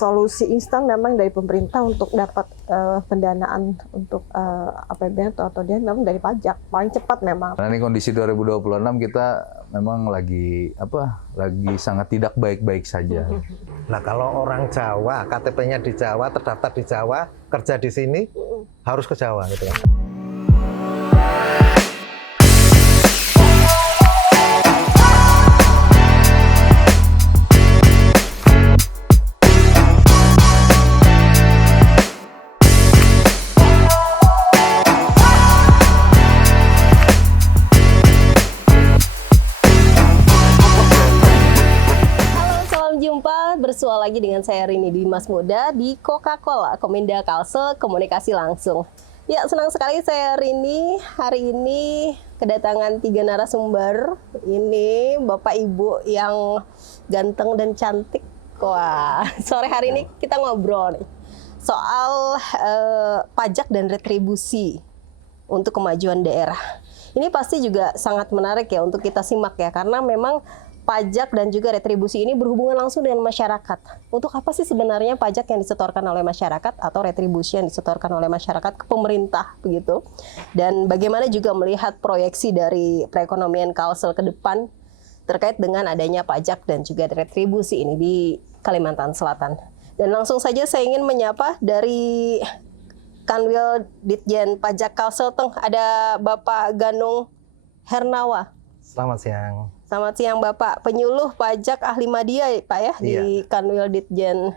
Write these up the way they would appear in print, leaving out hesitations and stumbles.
solusi instan memang dari pemerintah untuk dapat pendanaan untuk APBN atau dia memang dari pajak paling cepat memang. Nah, ini kondisi 2026 kita memang lagi sangat tidak baik-baik saja. Nah, kalau orang Jawa, KTP-nya di Jawa, terdaftar di Jawa, kerja di sini, harus ke Jawa gitu kan. Bersua lagi dengan saya Rini Dimas Muda di Coca-Cola Kominda Kalsel Komunikasi Langsung. Ya, senang sekali saya Rini hari ini kedatangan 3 narasumber. Ini Bapak Ibu yang ganteng dan cantik. Wah, sore hari ini kita ngobrol nih soal pajak dan retribusi untuk kemajuan daerah. Ini pasti juga sangat menarik ya untuk kita simak ya, karena memang pajak dan juga retribusi ini berhubungan langsung dengan masyarakat. Untuk apa sih sebenarnya pajak yang disetorkan oleh masyarakat atau retribusi yang disetorkan oleh masyarakat ke pemerintah begitu? Dan bagaimana juga melihat proyeksi dari perekonomian Kalsel ke depan terkait dengan adanya pajak dan juga retribusi ini di Kalimantan Selatan. Dan langsung saja saya ingin menyapa dari Kanwil Ditjen Pajak Kalsel Teng, ada Bapak Ganung Hernawa. Selamat siang. Selamat siang Bapak, penyuluh pajak ahli media Pak ya, di Kanwil Ditjen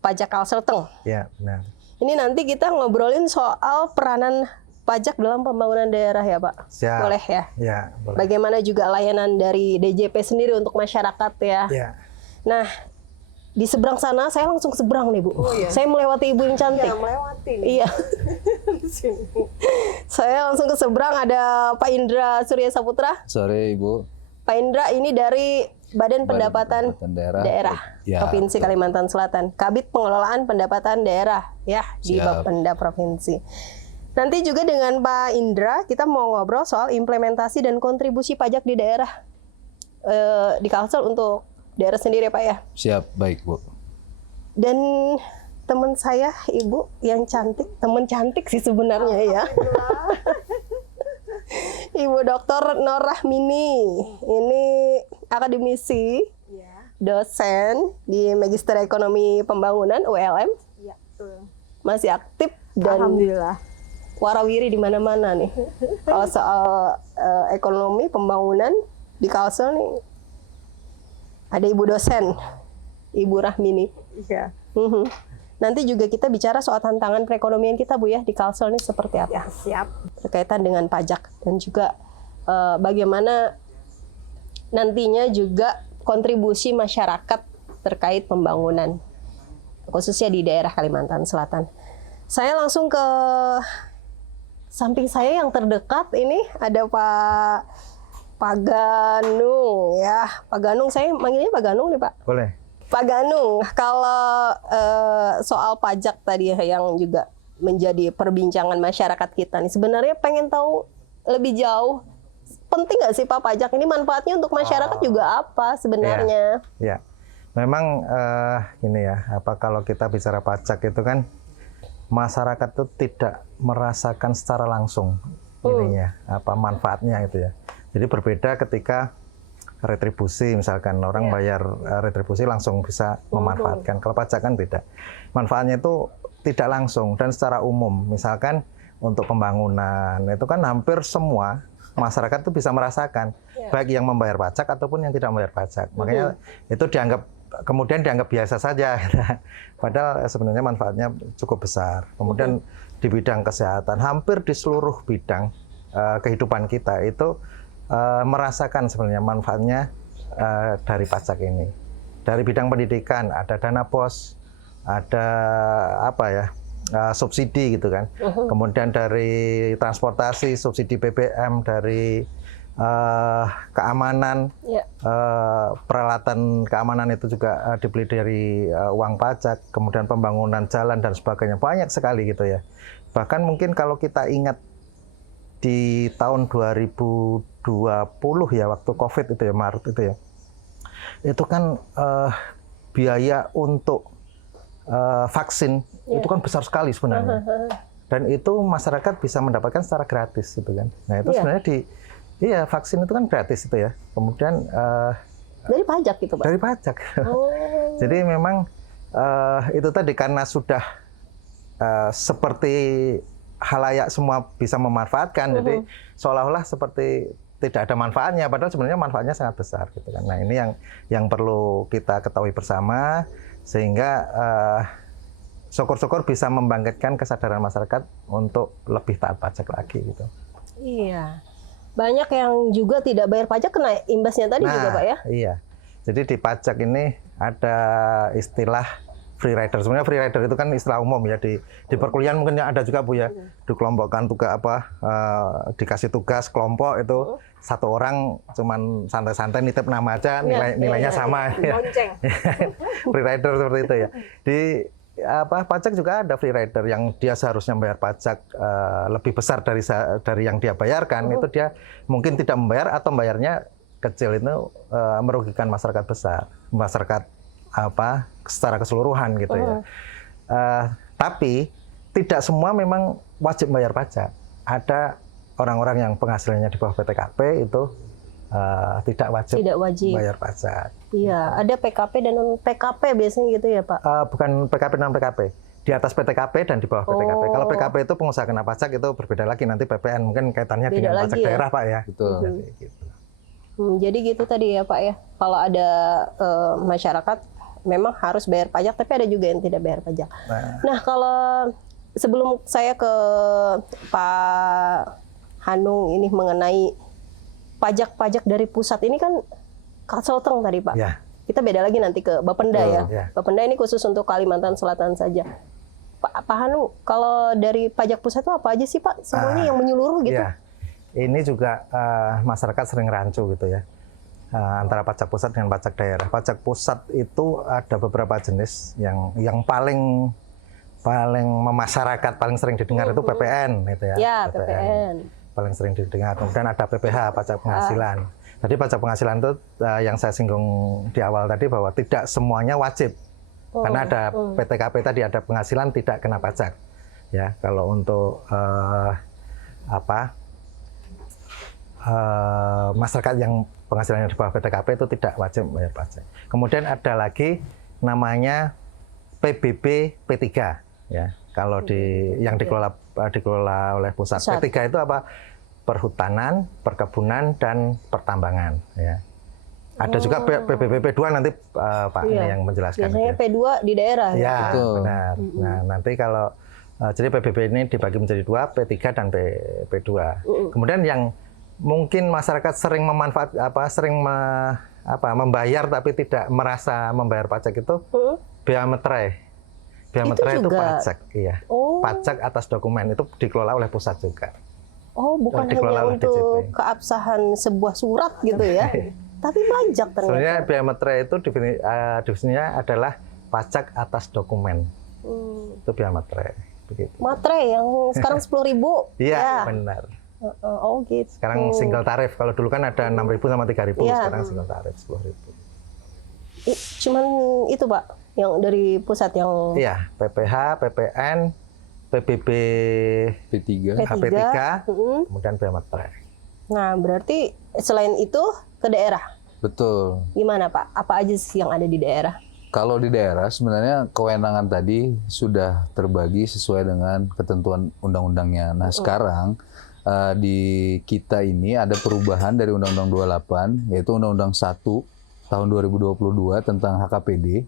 Pajak Kalsel Teng. Iya, benar. Ini nanti kita ngobrolin soal peranan pajak dalam pembangunan daerah ya Pak. Siap. Boleh ya? Iya, boleh. Bagaimana juga layanan dari DJP sendiri untuk masyarakat ya. Iya. Nah, di seberang sana saya langsung seberang nih Bu. Oh, iya. Saya melewati ibu yang cantik. Ya, melewati nih. Iya. Saya langsung ke seberang ada Pak Indra Surya Saputra. Sore Ibu. Pak Indra ini dari Badan Pendapatan Daerah Ya, Provinsi betul. Kalimantan Selatan, Kabid Pengelolaan Pendapatan Daerah ya di Siap. Bapenda Provinsi. Nanti juga dengan Pak Indra kita mau ngobrol soal implementasi dan kontribusi pajak di daerah di Kalsel untuk daerah sendiri Pak ya. Siap, baik Bu. Dan teman saya Ibu yang cantik, teman cantik sih sebenarnya ya. Ibu Dr. Nur Rahmini, ini akademisi, dosen di Magister Ekonomi Pembangunan ULM, Iya, betul. masih aktif dan Alhamdulillah. warawiri di mana-mana nih. Kalau soal ekonomi pembangunan di Kalsel nih, ada Ibu dosen, Ibu Rahmini. Iya. Nanti juga kita bicara soal tantangan perekonomian kita Bu ya di Kalsel nih seperti apa? Ya, siap. Berkaitan dengan pajak dan juga bagaimana nantinya juga kontribusi masyarakat terkait pembangunan khususnya di daerah Kalimantan Selatan. Saya langsung ke samping saya yang terdekat ini ada Pak Ganung ya. Pak Ganung, saya manggilnya Pak Ganung nih Pak. Boleh. Pak Ganung, kalau soal pajak tadi yang juga menjadi perbincangan masyarakat kita nih, sebenarnya pengen tahu lebih jauh, penting nggak sih Pak pajak ini, manfaatnya untuk masyarakat juga apa sebenarnya? Ya, memang ini ya, kalau kita bicara pajak itu kan masyarakat itu tidak merasakan secara langsung ininya, manfaatnya itu ya. Jadi berbeda ketika retribusi, misalkan orang bayar retribusi langsung bisa memanfaatkan. Kalau pajak kan beda. Manfaatnya itu tidak langsung dan secara umum. Misalkan untuk pembangunan itu kan hampir semua masyarakat itu bisa merasakan, baik yang membayar pajak ataupun yang tidak membayar pajak. Makanya itu kemudian dianggap biasa saja. Padahal sebenarnya manfaatnya cukup besar. Kemudian di bidang kesehatan, hampir di seluruh bidang kehidupan kita itu merasakan sebenarnya manfaatnya dari pajak ini. Dari bidang pendidikan ada dana BOS, ada subsidi gitu kan. Kemudian dari transportasi subsidi BBM, dari keamanan, peralatan keamanan itu juga dibeli dari uang pajak. Kemudian pembangunan jalan dan sebagainya, banyak sekali gitu ya. Bahkan mungkin kalau kita ingat di tahun 2020 ya, waktu COVID itu ya, Maret itu ya, itu kan biaya untuk vaksin itu kan besar sekali sebenarnya. Dan itu masyarakat bisa mendapatkan secara gratis gitu kan. Nah itu sebenarnya vaksin itu kan gratis itu ya. Kemudian Dari pajak gitu, Pak? dari pajak. Oh. Jadi memang itu tadi karena sudah seperti halayak semua bisa memanfaatkan, jadi seolah-olah seperti tidak ada manfaatnya, padahal sebenarnya manfaatnya sangat besar gitu kan. Nah ini yang perlu kita ketahui bersama, sehingga syukur-syukur bisa membangkitkan kesadaran masyarakat untuk lebih taat pajak lagi gitu. Iya. Banyak yang juga tidak bayar pajak kena imbasnya tadi juga, Pak ya? Iya. Jadi di pajak ini ada istilah free rider. Sebenarnya free rider itu kan istilah umum ya di perkuliahan mungkin ada juga Bu ya. Dikelompokkan tugas dikasih tugas kelompok itu satu orang cuman santai-santai nitip nama aja, nilainya sama. Ya. Free rider seperti itu ya. Di pajak juga ada free rider yang dia seharusnya membayar pajak lebih besar dari yang dia bayarkan, itu dia mungkin tidak membayar atau membayarnya kecil, itu merugikan masyarakat besar, masyarakat secara keseluruhan gitu ya. Tapi tidak semua memang wajib membayar pajak. Ada orang-orang yang penghasilannya di bawah PTKP itu tidak wajib bayar pajak. Iya, ada PKP dan non PKP biasanya gitu ya, Pak? Bukan PKP non PKP. Di atas PTKP dan di bawah PTKP. Kalau PKP itu pengusaha kena pajak itu berbeda lagi, nanti PPN mungkin kaitannya Beda dengan pajak lagi ya? daerah Pak ya. Betul. Jadi, gitu. Jadi gitu tadi ya, Pak ya. Kalau ada masyarakat memang harus bayar pajak, tapi ada juga yang tidak bayar pajak. Nah, kalau sebelum saya ke Pak Hanung ini mengenai pajak-pajak dari pusat ini kan Kalsel-Teng tadi, Pak. Ya. Kita beda lagi nanti ke Bapenda ya. Ya. Bapenda ini khusus untuk Kalimantan Selatan saja. Pak Hanung, kalau dari pajak pusat itu apa aja sih, Pak? Semuanya yang menyeluruh gitu? Ya. Ini juga masyarakat sering rancu gitu ya. Antara pajak pusat dengan pajak daerah. Pajak pusat itu ada beberapa jenis yang paling memasyarakat, paling sering didengar itu PPN gitu ya. Ya, PPN. Paling sering didengar. Kemudian ada PPH, pajak penghasilan. Tadi pajak penghasilan itu yang saya singgung di awal tadi bahwa tidak semuanya wajib. Karena ada PTKP tadi, ada penghasilan tidak kena pajak. Ya, kalau untuk masyarakat yang penghasilannya di bawah PTKP itu tidak wajib bayar pajak. Kemudian ada lagi namanya PBB P3 ya. Kalau yang dikelola oleh pusat. P3 itu apa? Perhutanan, perkebunan, dan pertambangan ya. Ada juga PBB P2 nanti Pak ini yang menjelaskan. Biasanya P2 di daerah. Ya, Betul. benar. Nah, nanti kalau jadi PBB ini dibagi menjadi dua, P3 dan P2. Kemudian yang mungkin masyarakat sering membayar tapi tidak merasa membayar pajak itu bea meterai. Bea meterai itu pajak, iya. Pajak atas dokumen itu dikelola oleh pusat juga. Oh, bukan hanya untuk keabsahan sebuah surat gitu ya, tapi pajak ternyata. Sebenarnya bea meterai itu definisinya adalah pajak atas dokumen. Itu bea meterai. Begitu. Materai yang sekarang 10.000. Iya, benar. Oh gitu. Sekarang single tarif. Kalau dulu kan ada 6.000 sama 3.000, sekarang single tarif 10.000. Cuman itu Pak, yang dari pusat yang. Iya, PPH, PPN, PBB P3. HP3, kemudian bea meterai. Nah, berarti selain itu ke daerah. Betul. Gimana Pak? Apa aja sih yang ada di daerah? Kalau di daerah sebenarnya kewenangan tadi sudah terbagi sesuai dengan ketentuan undang-undangnya. Nah sekarang di kita ini ada perubahan dari Undang-Undang 28, yaitu Undang-Undang 1 tahun 2022 tentang HKPD.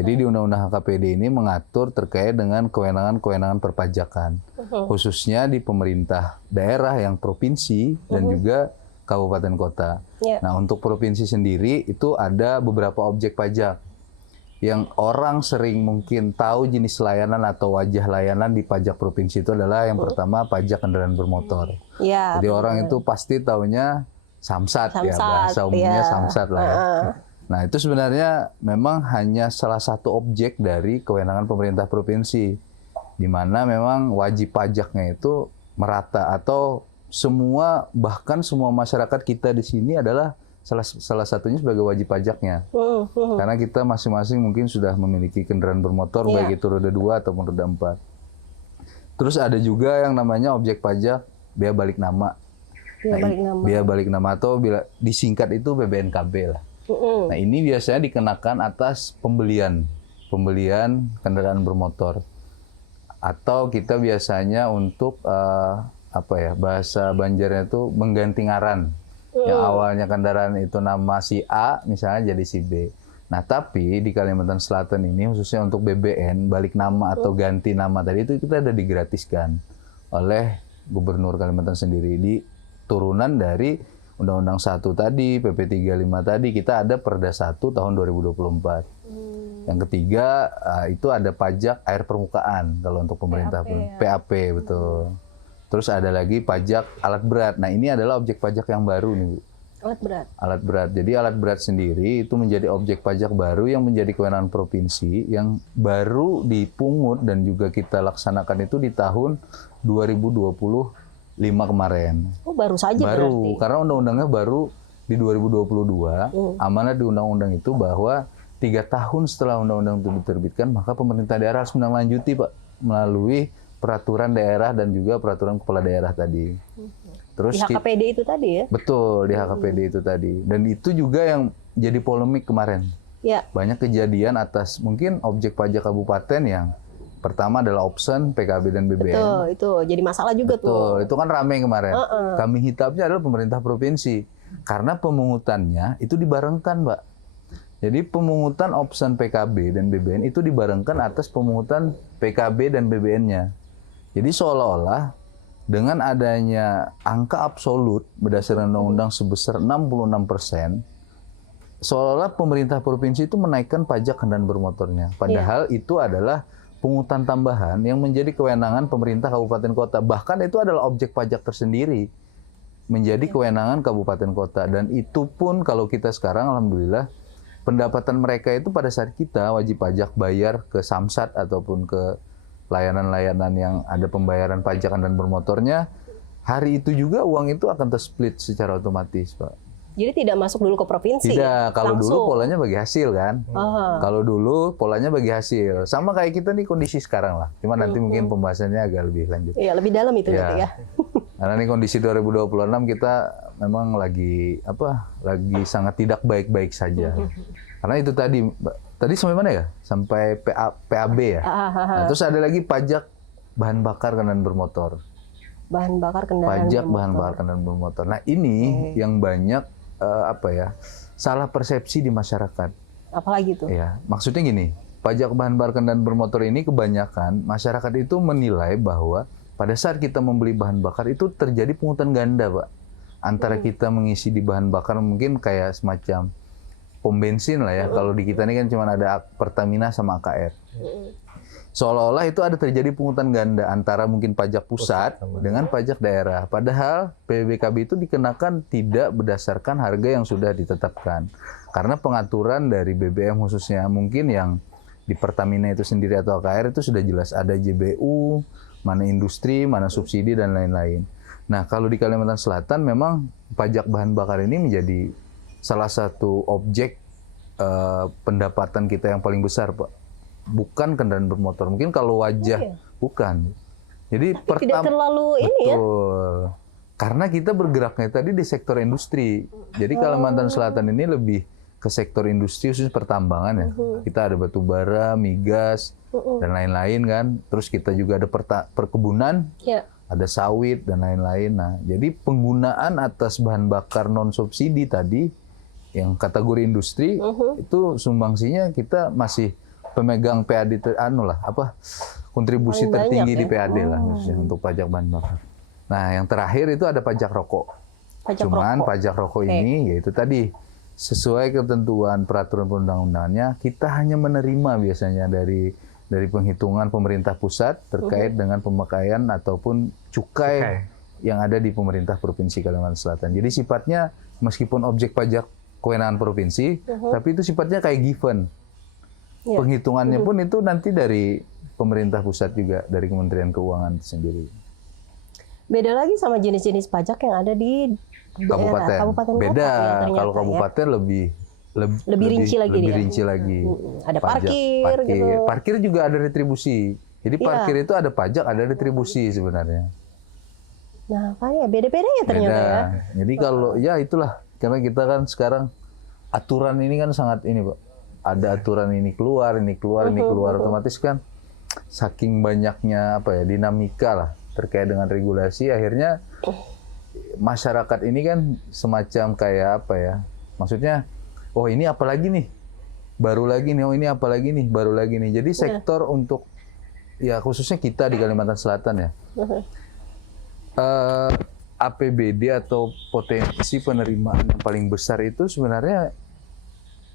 Jadi di Undang-Undang HKPD ini mengatur terkait dengan kewenangan-kewenangan perpajakan, khususnya di pemerintah daerah yang provinsi dan juga kabupaten kota. Nah untuk provinsi sendiri itu ada beberapa objek pajak yang orang sering mungkin tahu jenis layanan atau wajah layanan di pajak provinsi itu adalah yang pertama pajak kendaraan bermotor. Jadi orang itu pasti taunya samsat ya, bahasa umumnya samsat lah ya. Nah itu sebenarnya memang hanya salah satu objek dari kewenangan pemerintah provinsi, di mana memang wajib pajaknya itu merata atau semua, bahkan semua masyarakat kita di sini adalah salah satunya sebagai wajib pajaknya. Karena kita masing-masing mungkin sudah memiliki kendaraan bermotor, Iya. baik itu roda 2 ataupun roda 4. Terus ada juga yang namanya objek pajak bea balik nama. Bea balik nama atau bila disingkat itu BBNKB lah. Nah, ini biasanya dikenakan atas pembelian kendaraan bermotor. Atau kita biasanya untuk apa ya, bahasa Banjarnya itu mengganti ngaran. Yang awalnya kendaraan itu nama si A, misalnya jadi si B. Nah, tapi di Kalimantan Selatan ini khususnya untuk BBN, balik nama atau ganti nama tadi itu kita ada digratiskan oleh Gubernur Kalimantan sendiri di turunan dari Undang-Undang 1 tadi, PP 35 tadi, kita ada Perda 1 tahun 2024. Yang ketiga itu ada pajak air permukaan kalau untuk pemerintah pun, PAP betul. Terus ada lagi pajak alat berat. Nah, ini adalah objek pajak yang baru nih, Bu. Alat berat. Jadi alat berat sendiri itu menjadi objek pajak baru yang menjadi kewenangan provinsi yang baru dipungut dan juga kita laksanakan itu di tahun 2025 kemarin. Oh, baru saja Baru, berarti. karena undang-undangnya baru di 2022. Amanat di undang-undang itu bahwa 3 tahun setelah undang-undang itu diterbitkan, maka pemerintah daerah harus menindaklanjuti, Pak, melalui peraturan daerah dan juga peraturan kepala daerah tadi. Terus Di HKPD itu tadi ya? betul, di HKPD itu tadi. Dan itu juga yang jadi polemik kemarin. Ya. Banyak kejadian atas mungkin objek pajak kabupaten yang pertama adalah option PKB dan BBM. Betul, itu jadi masalah juga Betul, tuh. itu kan ramai kemarin. Kami hitamnya adalah pemerintah provinsi. Karena pemungutannya itu dibarengkan, Mbak. Jadi pemungutan option PKB dan BBN itu dibarengkan atas pemungutan PKB dan BBN-nya. Jadi seolah-olah dengan adanya angka absolut berdasarkan undang-undang sebesar 66%, seolah-olah pemerintah provinsi itu menaikkan pajak kendaraan bermotornya. Padahal itu adalah pungutan tambahan yang menjadi kewenangan pemerintah kabupaten kota. Bahkan itu adalah objek pajak tersendiri menjadi kewenangan kabupaten kota. Dan itu pun kalau kita sekarang alhamdulillah pendapatan mereka itu pada saat kita wajib pajak bayar ke Samsat ataupun ke layanan-layanan yang ada pembayaran pajak kendaraan bermotornya, hari itu juga uang itu akan tersplit secara otomatis, Pak. Jadi tidak masuk dulu ke provinsi. Tidak, kalau langsung. dulu polanya bagi hasil kan. Kalau dulu polanya bagi hasil. Sama kayak kita nih kondisi sekarang lah. Cuma nanti mungkin pembahasannya agak lebih lanjut. Iya, lebih dalam itu Ya. nanti ya. Karena ini kondisi 2026 kita memang lagi sangat tidak baik-baik saja. Karena itu tadi, Mbak. Tadi sampai mana ya? Sampai PAB ya. Nah, terus ada lagi pajak bahan bakar kendaraan bermotor. Bahan bakar kendaraan Pajak bermotor. bahan bakar kendaraan bermotor. Nah, ini yang banyak salah persepsi di masyarakat. Apalagi tuh? Ya, maksudnya gini, pajak bahan bakar kendaraan bermotor ini kebanyakan masyarakat itu menilai bahwa pada saat kita membeli bahan bakar itu terjadi pungutan ganda, Pak. Antara kita mengisi di bahan bakar mungkin kayak semacam pom bensin lah ya. Kalau di kita ini kan cuma ada Pertamina sama AKR. Seolah-olah itu ada terjadi pungutan ganda antara mungkin pajak pusat dengan pajak daerah. Padahal PBKB itu dikenakan tidak berdasarkan harga yang sudah ditetapkan. Karena pengaturan dari BBM khususnya mungkin yang di Pertamina itu sendiri atau AKR itu sudah jelas ada JBU, mana industri, mana subsidi dan lain-lain. Nah, kalau di Kalimantan Selatan memang pajak bahan bakar ini menjadi salah satu objek pendapatan kita yang paling besar, Pak. Bukan kendaraan bermotor. Mungkin kalau wajah bukan. Jadi Tidak terlalu ini ya. betul. Karena kita bergeraknya tadi di sektor industri. Jadi Kalimantan Selatan ini lebih ke sektor industri khusus pertambangan ya. Kita ada batu bara, migas dan lain-lain kan. Terus kita juga ada perkebunan. Ya. Ada sawit dan lain-lain. Nah, jadi penggunaan atas bahan bakar non subsidi tadi yang kategori industri itu sumbangsinya kita masih pemegang PAD kontribusi Paling tertinggi banyak di ya? PAD lah khususnya untuk pajak bahan bakar. Nah, yang terakhir itu ada pajak rokok. Cuman pajak rokok ini yaitu tadi sesuai ketentuan peraturan perundang-undangannya kita hanya menerima biasanya dari penghitungan pemerintah pusat terkait dengan pemakaian ataupun cukai yang ada di pemerintah Provinsi Kalimantan Selatan. Jadi sifatnya meskipun objek pajak kewenangan provinsi, tapi itu sifatnya kayak given. Penghitungannya pun itu nanti dari pemerintah pusat juga, dari Kementerian Keuangan sendiri. Beda lagi sama jenis-jenis pajak yang ada di kabupaten. Kabupaten kota Beda. ya ternyata Kalau ya. kabupaten lebih rinci lagi lebih dia. rinci lagi. Ada Pajak, parkir gitu. Parkir juga ada retribusi. Jadi Iya. parkir itu ada pajak, ada retribusi sebenarnya. Nah, kan ya beda-beda ya ternyata Beda. ya. Jadi kalau ya itulah karena kita kan sekarang aturan ini kan sangat ini, Pak. Ada aturan ini keluar, ini keluar, otomatis kan saking banyaknya apa ya dinamika lah terkait dengan regulasi, akhirnya masyarakat ini kan semacam kayak apa ya? Maksudnya, oh ini apa lagi nih? Baru lagi nih, oh ini apa lagi nih? Baru lagi nih. Jadi sektor untuk ya khususnya kita di Kalimantan Selatan ya. APBD atau potensi penerimaan yang paling besar itu sebenarnya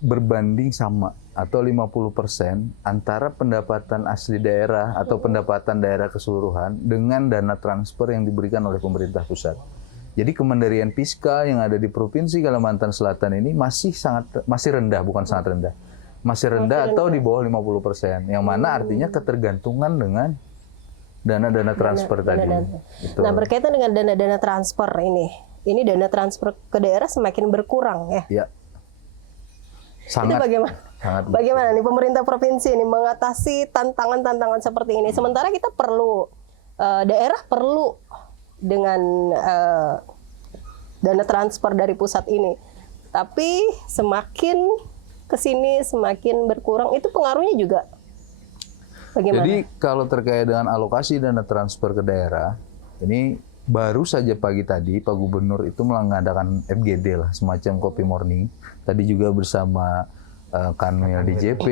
berbanding sama atau 50% antara pendapatan asli daerah atau pendapatan daerah keseluruhan dengan dana transfer yang diberikan oleh pemerintah pusat. Jadi kemandirian fiskal yang ada di Provinsi Kalimantan Selatan ini masih rendah, bukan sangat rendah. Masih rendah atau di bawah 50%, yang mana artinya ketergantungan dengan dana-dana transfer tadi. Gitu. Nah, berkaitan dengan dana-dana transfer ini dana transfer ke daerah semakin berkurang ya. Ya. Sangat. Itu bagaimana? Bagaimana nih pemerintah provinsi ini mengatasi tantangan-tantangan seperti ini? Sementara kita perlu daerah perlu dengan dana transfer dari pusat ini, tapi semakin kesini semakin berkurang, itu pengaruhnya juga bagaimana? Jadi kalau terkait dengan alokasi dana transfer ke daerah, ini baru saja pagi tadi Pak Gubernur itu mengadakan FGD lah, semacam kopi morning. Tadi juga bersama Kanwil DJP,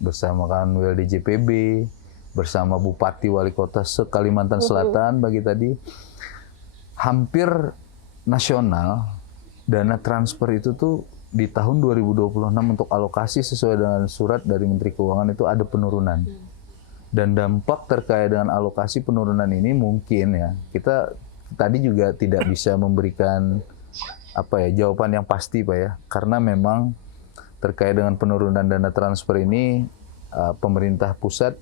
bersama Kanwil DJPB, bersama Bupati Wali Kota se-Kalimantan Selatan pagi tadi. Hampir nasional dana transfer itu tuh di tahun 2026 untuk alokasi sesuai dengan surat dari Menteri Keuangan itu ada penurunan. Dan dampak terkait dengan alokasi penurunan ini mungkin ya, kita tadi juga tidak bisa memberikan apa ya jawaban yang pasti Pak ya, karena memang terkait dengan penurunan dana transfer ini pemerintah pusat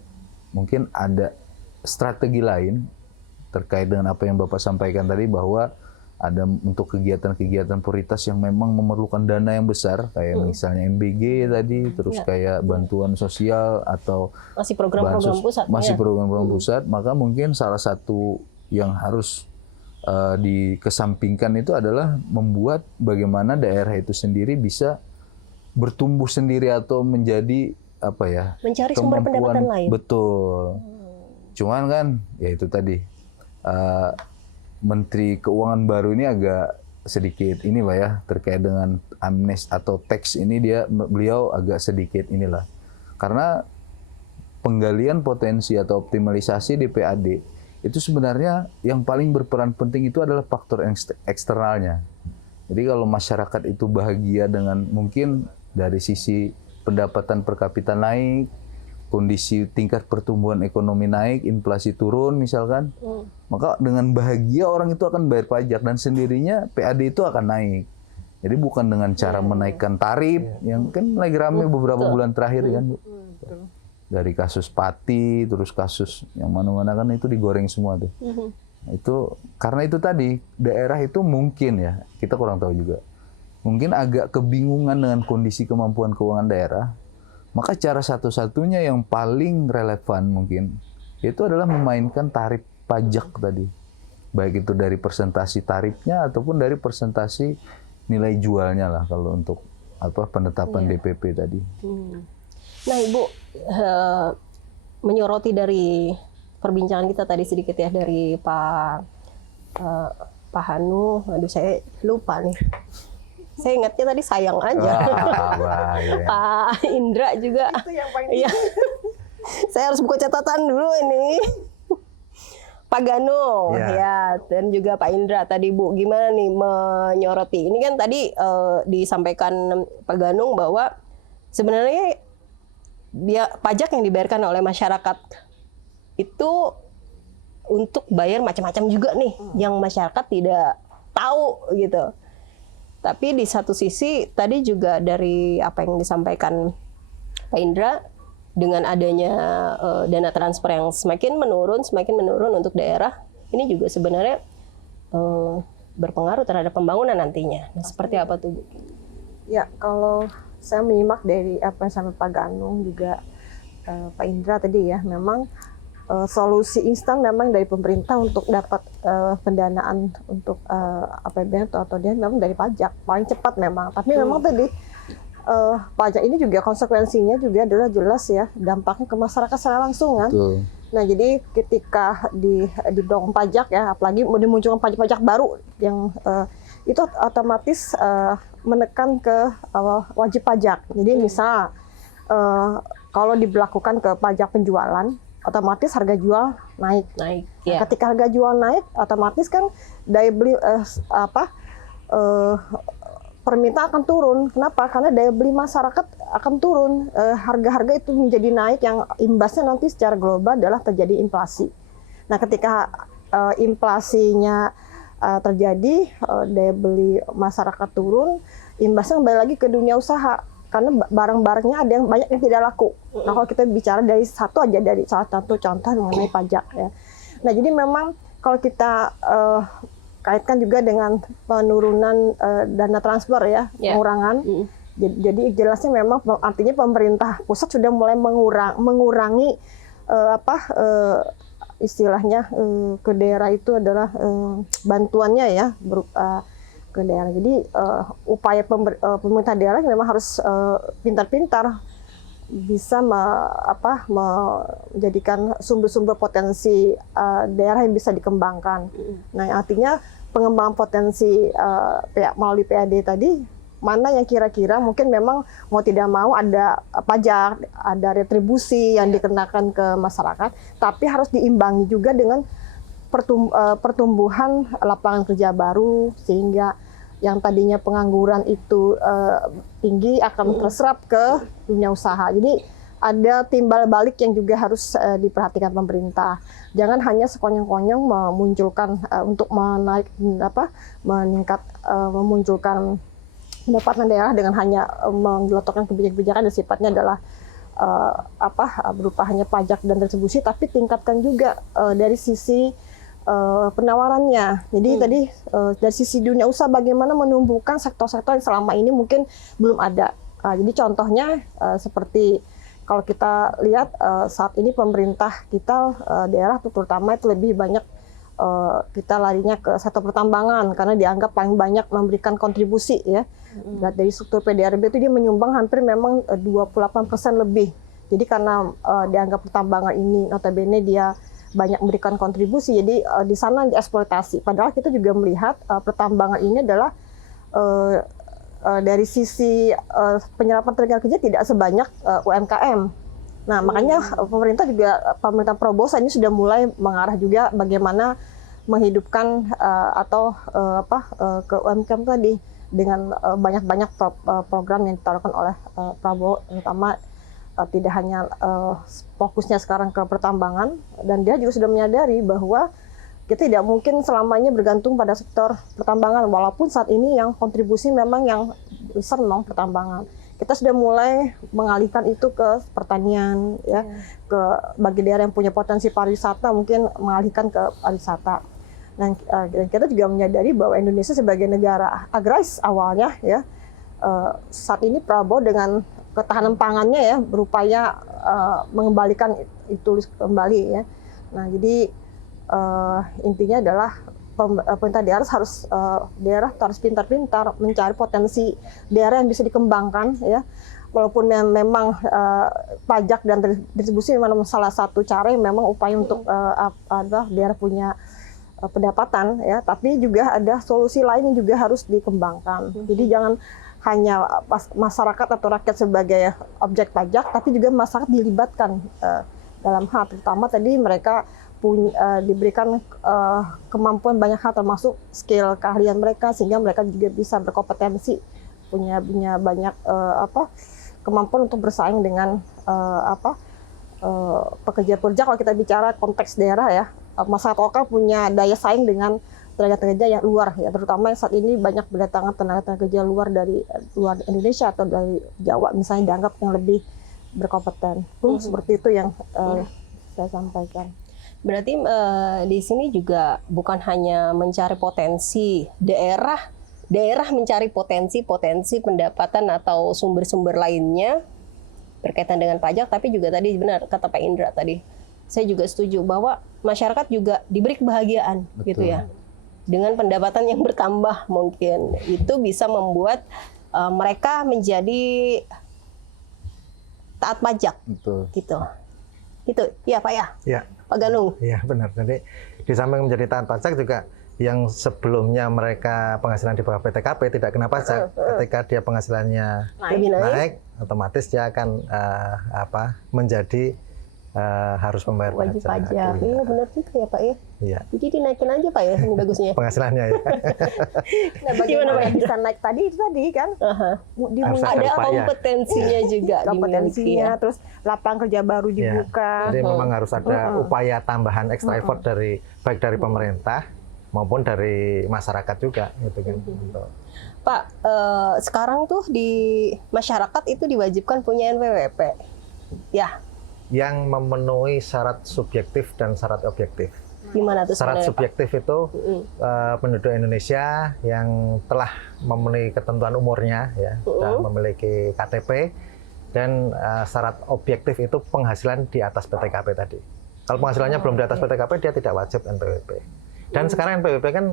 mungkin ada strategi lain terkait dengan apa yang Bapak sampaikan tadi, bahwa ada untuk kegiatan-kegiatan prioritas yang memang memerlukan dana yang besar, kayak misalnya MBG tadi, terus kayak bantuan sosial atau masih program-program pusat. Masih program-program pusat, maka mungkin salah satu yang harus dikesampingkan itu adalah membuat bagaimana daerah itu sendiri bisa bertumbuh sendiri atau menjadi apa ya? Mencari sumber pendapatan lain. Betul. Cuman kan ya itu tadi. Menteri Keuangan baru ini agak sedikit ini Pak ya, terkait dengan amnes atau tax ini beliau agak sedikit inilah. Karena penggalian potensi atau optimalisasi DPAD itu sebenarnya yang paling berperan penting itu adalah faktor eksternalnya. Jadi kalau masyarakat itu bahagia dengan mungkin dari sisi pendapatan per kapita naik, kondisi tingkat pertumbuhan ekonomi naik, inflasi turun misalkan, maka dengan bahagia orang itu akan bayar pajak dan sendirinya PAD itu akan naik. Jadi bukan dengan cara menaikkan tarif yang kan lagi rame beberapa bulan terakhir kan, Bu. Dari kasus Pati, terus kasus yang mana-mana kan itu digoreng semua tuh. Itu karena itu tadi daerah itu mungkin ya, kita kurang tahu juga. Mungkin agak kebingungan dengan kondisi kemampuan keuangan daerah. Maka cara satu-satunya yang paling relevan mungkin itu adalah memainkan tarif pajak tadi. Baik itu dari persentasi tarifnya ataupun dari persentasi nilai jualnya lah kalau untuk penetapan DPP tadi. Nah Ibu, menyoroti dari perbincangan kita tadi sedikit ya dari Pak Hanu, aduh saya lupa nih. Saya ingatnya tadi sayang aja. Pak Indra juga. Itu yang paling iya. Saya harus buka catatan dulu ini. Pak Ganung ya, dan juga Pak Indra tadi Bu, gimana nih menyoroti ini kan tadi disampaikan Pak Ganung bahwa sebenarnya pajak yang dibayarkan oleh masyarakat itu untuk bayar macam-macam juga nih yang masyarakat tidak tahu gitu. Tapi di satu sisi tadi juga dari apa yang disampaikan Pak Indra, dengan adanya dana transfer yang semakin menurun untuk daerah, ini juga sebenarnya berpengaruh terhadap pembangunan nantinya. Nah, seperti apa tuh Bu? Ya, kalau saya menyimak dari apa yang sampai Pak Ganung juga Pak Indra tadi ya, memang solusi instan memang dari pemerintah untuk dapat pendanaan untuk APBN atau dia memang dari pajak paling cepat memang. Tapi memang tadi pajak ini juga konsekuensinya juga adalah jelas ya dampaknya ke masyarakat secara langsung kan. Betul. Nah, jadi ketika didorong pajak ya, apalagi dimunculkan pajak-pajak baru yang itu otomatis menekan ke wajib pajak. Jadi misal kalau diberlakukan ke pajak penjualan, otomatis harga jual naik. Naik. Nah, Ya. ketika harga jual naik, otomatis kan daya beli permintaan akan turun. Kenapa? Karena daya beli masyarakat akan turun. Harga-harga itu menjadi naik yang imbasnya nanti secara global adalah terjadi inflasi. Nah, ketika inflasinya terjadi, daya beli masyarakat turun, imbasnya kembali lagi ke dunia usaha. Karena barang-barangnya ada yang banyak yang tidak laku. Nah, kalau kita bicara dari dari salah satu contoh mengenai pajak ya. Nah, jadi memang kalau kita kaitkan juga dengan penurunan dana transfer ya, pengurangan. Jadi jelasnya memang artinya pemerintah pusat sudah mulai mengurangi istilahnya ke daerah itu adalah bantuannya ya berupa ke daerah. Jadi upaya pemerintah daerah memang harus pintar-pintar bisa menjadikan sumber-sumber potensi daerah yang bisa dikembangkan. Nah, artinya pengembangan potensi melalui PAD tadi, mana yang kira-kira mungkin memang mau tidak mau ada pajak, ada retribusi yang dikenakan ke masyarakat, tapi harus diimbangi juga dengan pertumbuhan lapangan kerja baru, sehingga yang tadinya pengangguran itu tinggi akan terserap ke dunia usaha. Jadi ada timbal balik yang juga harus diperhatikan pemerintah. Jangan hanya sekonyong-konyong memunculkan untuk memunculkan pendapatan daerah dengan hanya menggelotokkan kebijakan-kebijakan yang sifatnya adalah berupa hanya pajak dan retribusi, tapi tingkatkan juga dari sisi penawarannya. Jadi tadi dari sisi dunia usaha bagaimana menumbuhkan sektor-sektor yang selama ini mungkin belum ada. Jadi contohnya seperti kalau kita lihat saat ini pemerintah kita daerah terutama itu lebih banyak kita larinya ke sektor pertambangan karena dianggap paling banyak memberikan kontribusi ya. Dari struktur PDRB itu dia menyumbang hampir memang 28% lebih. Jadi karena dianggap pertambangan ini notabene dia banyak memberikan kontribusi, jadi di sana dieksploitasi. Padahal kita juga melihat pertambangan ini adalah dari sisi penyerapan tenaga kerja tidak sebanyak UMKM. Nah, makanya pemerintah Prabowo ini sudah mulai mengarah juga bagaimana menghidupkan ke UMKM tadi dengan banyak-banyak program yang ditawarkan oleh Prabowo, terutama tidak hanya fokusnya sekarang ke pertambangan, dan dia juga sudah menyadari bahwa kita tidak mungkin selamanya bergantung pada sektor pertambangan, walaupun saat ini yang kontribusi memang yang besar memang pertambangan. Kita sudah mulai mengalihkan itu ke pertanian, ya, ke bagi daerah yang punya potensi pariwisata mungkin mengalihkan ke pariwisata. Dan kita juga menyadari bahwa Indonesia sebagai negara agraris awalnya, ya, saat ini Prabowo dengan ketahanan pangannya ya berupaya mengembalikan itu kembali, ya. Nah, jadi intinya adalah pemerintah daerah harus pintar-pintar mencari potensi daerah yang bisa dikembangkan, ya, walaupun memang pajak dan distribusi memang salah satu cara yang memang upaya untuk daerah punya pendapatan, ya, tapi juga ada solusi lain yang juga harus dikembangkan. Jadi jangan hanya masyarakat atau rakyat sebagai objek pajak, tapi juga masyarakat dilibatkan dalam hal, terutama tadi mereka diberikan kemampuan banyak hal termasuk skill keahlian mereka sehingga mereka juga bisa berkompetensi, punya banyak kemampuan untuk bersaing dengan pekerja-pekerja. Kalau kita bicara konteks daerah, ya, masyarakat lokal punya daya saing dengan tenaga kerja yang luar, ya, terutama yang saat ini banyak berdatangan tenaga kerja luar dari luar Indonesia atau dari Jawa misalnya dianggap yang lebih berkompeten. Seperti itu yang saya sampaikan. Berarti di sini juga bukan hanya mencari potensi daerah mencari potensi pendapatan atau sumber-sumber lainnya berkaitan dengan pajak, tapi juga tadi benar kata Pak Indra tadi. Saya juga setuju bahwa masyarakat juga diberi kebahagiaan. Betul. Gitu ya. Dengan pendapatan yang bertambah mungkin itu bisa membuat mereka menjadi taat pajak. Betul. Gitu. Gitu. Ya, Pak ya. Ya. Pak Ganung. Iya benar. Jadi di samping menjadi taat pajak juga yang sebelumnya mereka penghasilan di bawah PTKP tidak kena pajak, ketika dia penghasilannya Lebih naik, otomatis dia akan menjadi harus membayar Wajib pajak. Iya. Iya benar juga ya Pak ya. Iya. Jadi dinaikin aja Pak ya ini bagusnya. Penghasilannya ya. Nah, bagaimana bisa naik tadi itu tadi kan? Aha. Harus Ada upaya. kompetensinya juga dimiliki Kompetensinya, ya. terus lapangan kerja baru Ya. dibuka. Jadi memang harus ada upaya tambahan extra effort dari baik dari pemerintah maupun dari masyarakat juga gitu kan. Untuk- Pak, sekarang tuh di masyarakat itu diwajibkan punya NPWP. Ya, yang memenuhi syarat subjektif dan syarat objektif. gimana tuh Syarat sebenarnya Pak? subjektif itu penduduk Indonesia yang telah memenuhi ketentuan umurnya, ya, dan memiliki KTP, dan syarat objektif itu penghasilan di atas PTKP tadi. Kalau penghasilannya belum di atas PTKP, dia tidak wajib NPWP. Dan sekarang NPWP kan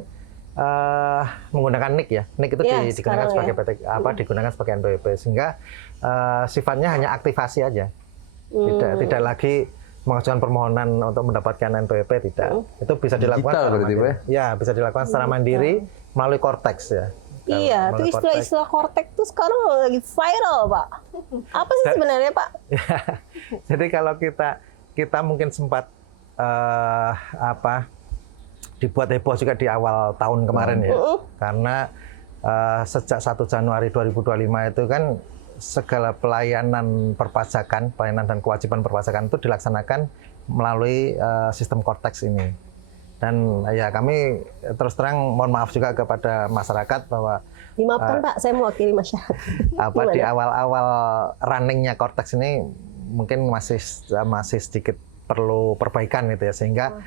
menggunakan NIK ya, NIK itu Ya, digunakan sekarang sebagai digunakan sebagai NPWP, sehingga sifatnya hanya aktivasi aja, tidak lagi mengajukan permohonan untuk mendapatkan NPWP, tidak. Itu bisa dilakukan Digital secara berarti, mandiri. Pak? Ya, bisa dilakukan secara mandiri melalui Cortex ya. Iya, tuh Melalui istilah-istilah kortek tuh sekarang lagi viral, Pak. Apa sih sebenarnya, Pak? Jadi kalau kita mungkin sempat dibuat heboh juga di awal tahun kemarin ya, karena sejak 1 Januari 2025 itu kan segala pelayanan perpajakan, pelayanan dan kewajiban perpajakan itu dilaksanakan melalui sistem Cortex ini. Dan ya kami terus terang mohon maaf juga kepada masyarakat bahwa Dimaafkan Pak, saya mewakili masyarakat. di Gimana? awal-awal runningnya Cortex ini mungkin masih sedikit perlu perbaikan gitu ya, sehingga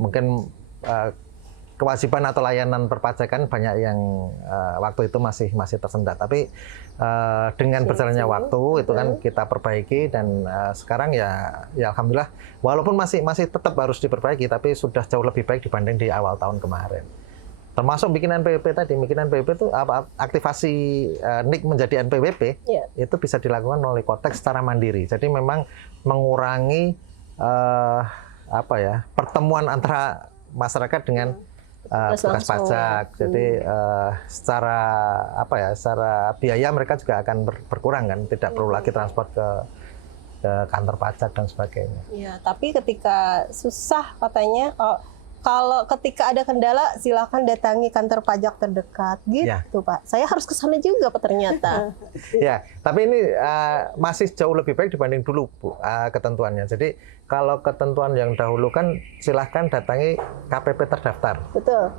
mungkin kewajiban atau layanan perpajakan banyak yang waktu itu masih tersendat. Tapi dengan berjalannya waktu itu kan kita perbaiki, dan sekarang ya alhamdulillah walaupun masih tetap harus diperbaiki, tapi sudah jauh lebih baik dibanding di awal tahun kemarin. Termasuk bikin NPWP tadi, bikin NPWP itu aktivasi NIK menjadi NPWP itu bisa dilakukan melalui Cortex secara mandiri. Jadi memang mengurangi pertemuan antara masyarakat dengan petugas pajak. Jadi secara biaya mereka juga akan berkurang kan, tidak perlu lagi transport ke kantor pajak dan sebagainya. Ya, tapi ketika susah katanya, kalau ketika ada kendala silakan datangi kantor pajak terdekat gitu Pak. Saya harus ke sana juga Pak ternyata. Ya, tapi ini masih jauh lebih baik dibanding dulu Bu, ketentuannya. Jadi kalau ketentuan yang dahulu kan silahkan datangi KPP terdaftar. Betul.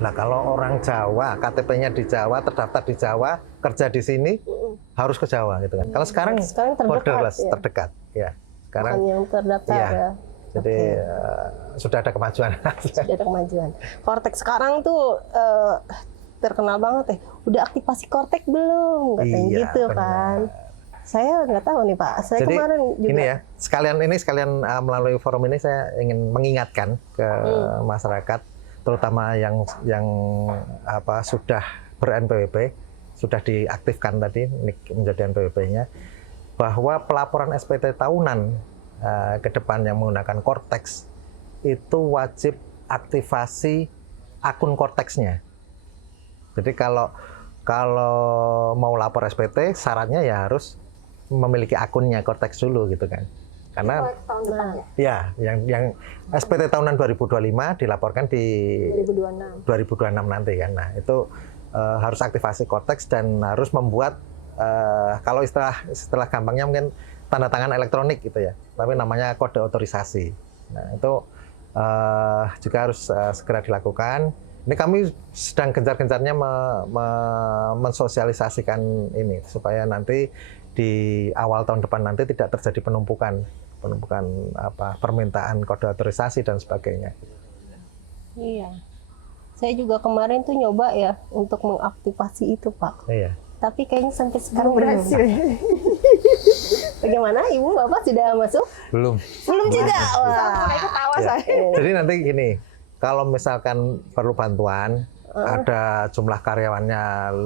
Nah kalau orang Jawa, KTP-nya di Jawa, terdaftar di Jawa, kerja di sini, harus ke Jawa gitu kan. Kalau sekarang terdekat, borderless, ya. terdekat. Ya. Sekarang Bukan yang terdaftar ya. Jadi sudah ada kemajuan. Sudah ada kemajuan. Cortex sekarang tuh terkenal banget ya. Udah aktivasi Cortex belum? Katanya Iya, gitu benar. kan. Saya nggak tahu nih Pak. Saya Jadi kemarin juga. ini ya, sekalian melalui forum ini saya ingin mengingatkan ke masyarakat, terutama yang sudah ber-NPWP, sudah diaktifkan tadi menjadi NPWP-nya, bahwa pelaporan SPT tahunan ke depan yang menggunakan Cortex itu wajib aktivasi akun Cortex-nya. Jadi kalau mau lapor SPT, syaratnya ya harus memiliki akunnya Cortex dulu gitu kan. Karena Tahun depan ya ya? yang SPT tahunan 2025 dilaporkan di 2026 nanti kan. Nah, itu harus aktivasi Cortex dan harus membuat kalau istilah gampangnya mungkin tanda tangan elektronik gitu ya. Tapi namanya kode otorisasi. Nah, itu juga harus segera dilakukan. Ini kami sedang gencar-gencarnya mensosialisasikan ini supaya nanti di awal tahun depan nanti tidak terjadi penumpukan permintaan kode otorisasi dan sebagainya. Iya. Saya juga kemarin tuh nyoba ya untuk mengaktifasi itu, Pak. Iya. Tapi kayaknya sampai sekarang Belum belum. berhasil. Bagaimana Ibu Bapak sudah masuk? Belum. Belum juga. Wah. Itu tawa Ya. saya. Jadi nanti gini, kalau misalkan perlu bantuan, ada jumlah karyawannya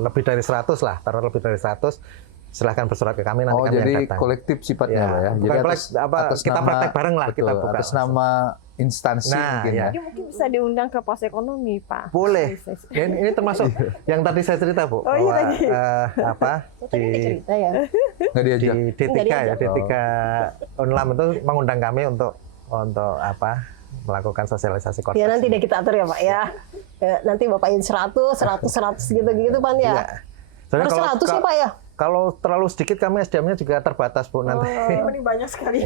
lebih dari 100 lah, taruh lebih dari 100, silahkan bersurat ke kami, nanti Oh, kami yang jadi datang. kolektif sifatnya, Ya, Pak ya. bukan kita praktek bareng lah, betul, kita buka atas langsung. nama instansi Nah, mungkin ya. ya. Jadi mungkin bisa diundang ke pos ekonomi, Pak. Boleh. Ya, ini termasuk yang tadi saya cerita, Bu. Oh, iya, tadi. Tadi ada cerita ya. Nggak di diajak. D3 ya, diajak. D3 Unlam itu mengundang kami untuk melakukan sosialisasi korporasi. Ya nanti deh kita atur ya Pak ya. Nanti Bapaknya 100 gitu-gitu Pan ya. Iya. Soalnya Harus 100 sih Pak ya. Kalau terlalu sedikit kami SDM-nya juga terbatas, Bu, nanti. Ini banyak sekali.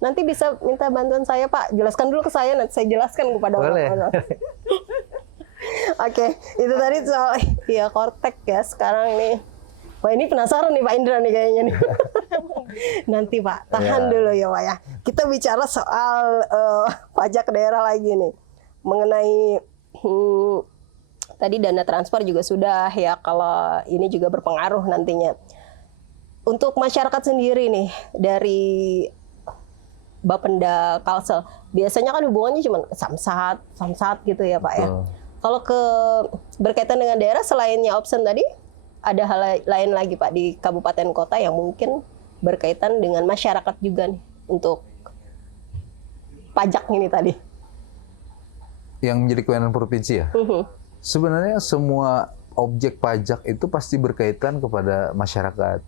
Nanti bisa minta bantuan saya Pak. Jelaskan dulu ke saya, nanti saya jelaskan kepada Boleh. orang-orang. Oke, itu tadi soal ya Kortek ya. Sekarang nih, wah ini penasaran nih Pak Indra nih kayaknya nih. Nanti Pak, tahan dulu ya Pak ya. Kita bicara soal pajak daerah lagi nih. Mengenai tadi dana transfer juga sudah ya, kalau ini juga berpengaruh nantinya. Untuk masyarakat sendiri nih, dari Bapenda Kalsel, biasanya kan hubungannya cuma samsat gitu ya Pak ya. Betul. Kalau berkaitan dengan daerah, selainnya option tadi, ada hal lain lagi Pak di kabupaten kota yang mungkin berkaitan dengan masyarakat juga nih untuk pajak ini tadi. Yang menjadi kewenangan provinsi ya. Sebenarnya semua objek pajak itu pasti berkaitan kepada masyarakat.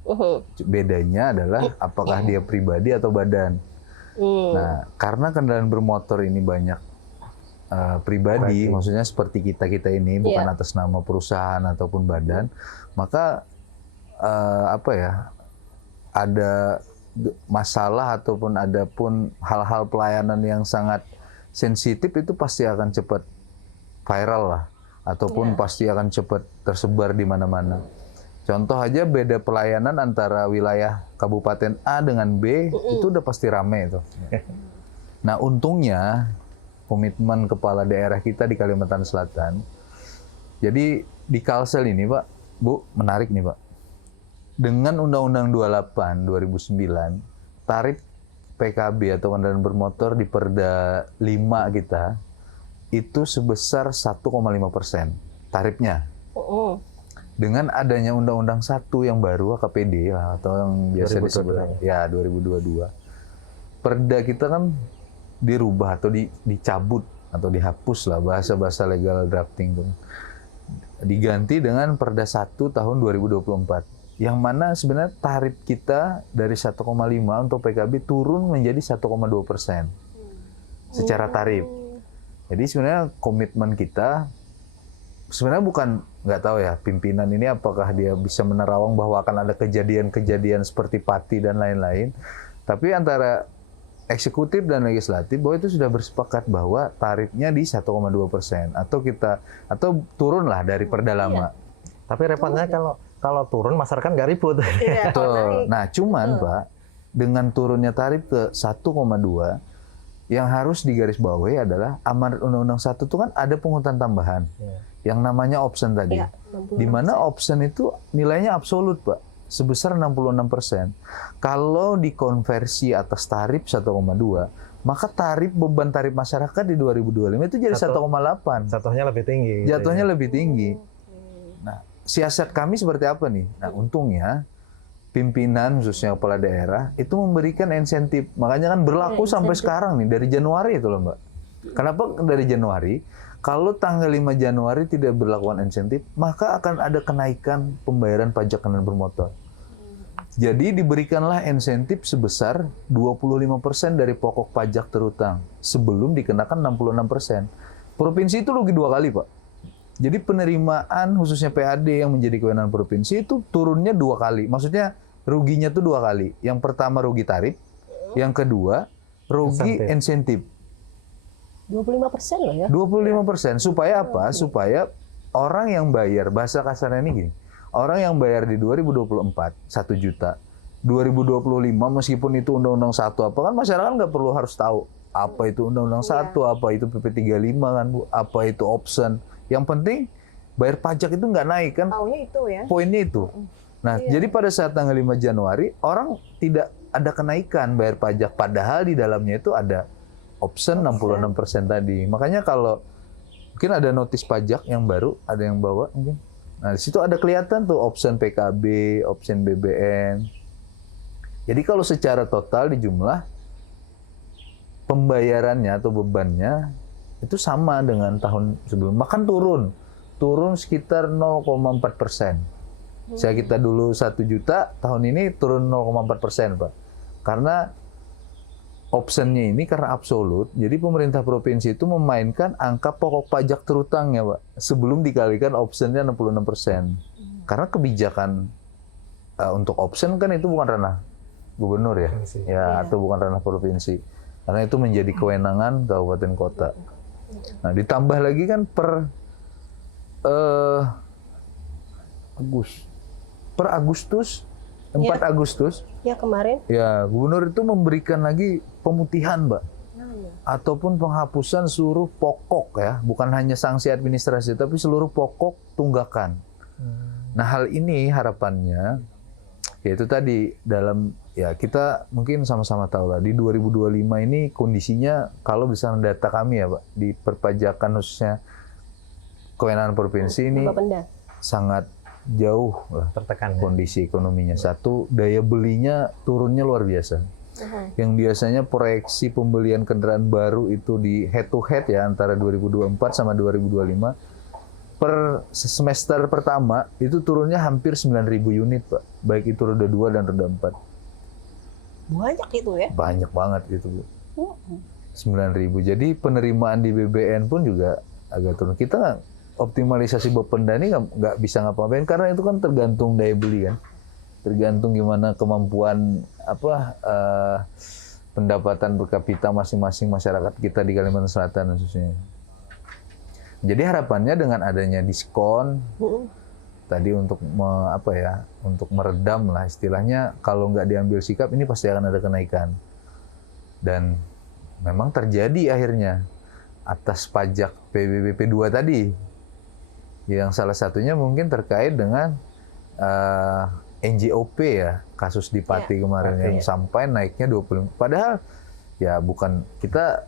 Bedanya adalah apakah dia pribadi atau badan. Nah, karena kendaraan bermotor ini banyak pribadi, maksudnya seperti kita ini bukan atas nama perusahaan ataupun badan, maka ada masalah ataupun ada pun hal-hal pelayanan yang sangat sensitif itu pasti akan cepat viral lah, ataupun pasti akan cepat tersebar di mana-mana. Contoh aja beda pelayanan antara wilayah Kabupaten A dengan B itu udah pasti rame itu. Nah untungnya komitmen kepala daerah kita di Kalimantan Selatan. Jadi di Kalsel ini Pak, Bu, menarik nih Pak. Dengan Undang-Undang 28 2009, tarif PKB atau kendaraan bermotor di Perda 5 kita itu sebesar 1,5% tarifnya. Dengan adanya Undang-Undang 1 yang baru AKPD lah, atau yang biasa disebut ya 2022, Perda kita kan dirubah atau dicabut atau dihapus lah, bahasa-bahasa legal drafting tuh. Diganti dengan Perda 1 tahun 2024. Yang mana sebenarnya tarif kita dari 1,5 untuk PKB turun menjadi 1,2% secara tarif. Jadi sebenarnya komitmen kita sebenarnya bukan, nggak tahu ya pimpinan ini apakah dia bisa menerawang bahwa akan ada kejadian-kejadian seperti Pati dan lain-lain. Tapi antara eksekutif dan legislatif bahwa itu sudah bersepakat bahwa tarifnya di 1,2% atau turunlah dari Perda lama. Tapi repotnya kalau turun masyarakat nggak ribut. Betul. Nah, cuman Pak, dengan turunnya tarif ke 1,2, yang harus digarisbawahi adalah amanat Undang-Undang 1 itu kan ada pungutan tambahan. Yang namanya option tadi. Di mana option itu nilainya absolut, Pak, sebesar 66%. Kalau dikonversi atas tarif 1,2, maka beban tarif masyarakat di 2025 itu jadi 1,8. Jatuhnya lebih tinggi. Jatuhnya lebih tinggi. Nah, siasat kami seperti apa nih? Nah, untungnya pimpinan khususnya kepala daerah itu memberikan insentif. Makanya kan berlaku sampai sekarang nih, dari Januari itu loh Mbak. Kenapa dari Januari? Kalau tanggal 5 Januari tidak berlakukan insentif, maka akan ada kenaikan pembayaran pajak kendaraan bermotor. Jadi diberikanlah insentif sebesar 25% dari pokok pajak terutang sebelum dikenakan 66%. Provinsi itu rugi 2 kali, Pak. Jadi penerimaan khususnya PAD yang menjadi kewenangan provinsi itu turunnya 2 kali. Maksudnya ruginya tuh 2 kali. Yang pertama rugi tarif, yang kedua rugi insentif. 25% loh ya. 25%. Supaya apa? Supaya orang yang bayar, bahasa kasarnya ini gini, orang yang bayar di 2024 1 juta, 2025 meskipun itu undang-undang 1 apa kan masyarakat nggak perlu harus tahu apa itu undang-undang 1, apa itu PP 35 kan Bu, apa itu option. Yang penting bayar pajak itu nggak naik kan. Taunya itu ya. Poinnya itu. Nah, jadi pada saat tanggal 5 Januari orang tidak ada kenaikan bayar pajak padahal di dalamnya itu ada option 66% tadi. Makanya kalau mungkin ada notis pajak yang baru, ada yang bawa mungkin. Nah, di situ ada kelihatan tuh option PKB, option BBN. Jadi kalau secara total di jumlah pembayarannya atau bebannya itu sama dengan tahun sebelum, bahkan turun sekitar 0,4%. Saya kita dulu 1 juta, tahun ini turun 0,4%, Pak. Karena optionnya ini karena absolut, jadi pemerintah provinsi itu memainkan angka pokok pajak terutang ya, Pak, sebelum dikalikan optionnya 66%. Karena kebijakan untuk option kan itu bukan ranah gubernur ya, atau bukan ranah provinsi. Karena itu menjadi kewenangan kabupaten kota. Nah, ditambah lagi kan per Agustus, 4 Agustus, Ya kemarin. ya gubernur itu memberikan lagi pemutihan, Mbak, ataupun penghapusan seluruh pokok ya, bukan hanya sanksi administrasi, tapi seluruh pokok tunggakan. Nah, hal ini harapannya, yaitu tadi dalam ya kita mungkin sama-sama tahu lah di 2025 ini kondisinya kalau bisa data kami ya, Pak, di perpajakan khususnya kewenangan provinsi ini Bapenda. sangat jauh lah Tertekan. kondisi ekonominya. Satu, daya belinya turunnya luar biasa. Yang biasanya proyeksi pembelian kendaraan baru itu di head to head ya antara 2024 sama 2025 per semester pertama itu turunnya hampir 9.000 unit, Pak. Baik itu roda 2 dan roda 4. Banyak itu ya. Banyak banget itu, Bu. 9.000. Jadi penerimaan di BBN pun juga agak turun. Kita optimalisasi Bapenda ini nggak bisa ngapa-ngapain karena itu kan tergantung daya beli kan, tergantung gimana kemampuan pendapatan per kapita masing-masing masyarakat kita di Kalimantan Selatan khususnya. Jadi harapannya dengan adanya diskon tadi untuk untuk meredam lah istilahnya, kalau nggak diambil sikap ini pasti akan ada kenaikan. Dan memang terjadi akhirnya atas pajak PBBP 2 tadi. Yang salah satunya mungkin terkait dengan NJOP ya, kasus di Pati kemarin yang sampai naiknya 25. Padahal ya bukan, kita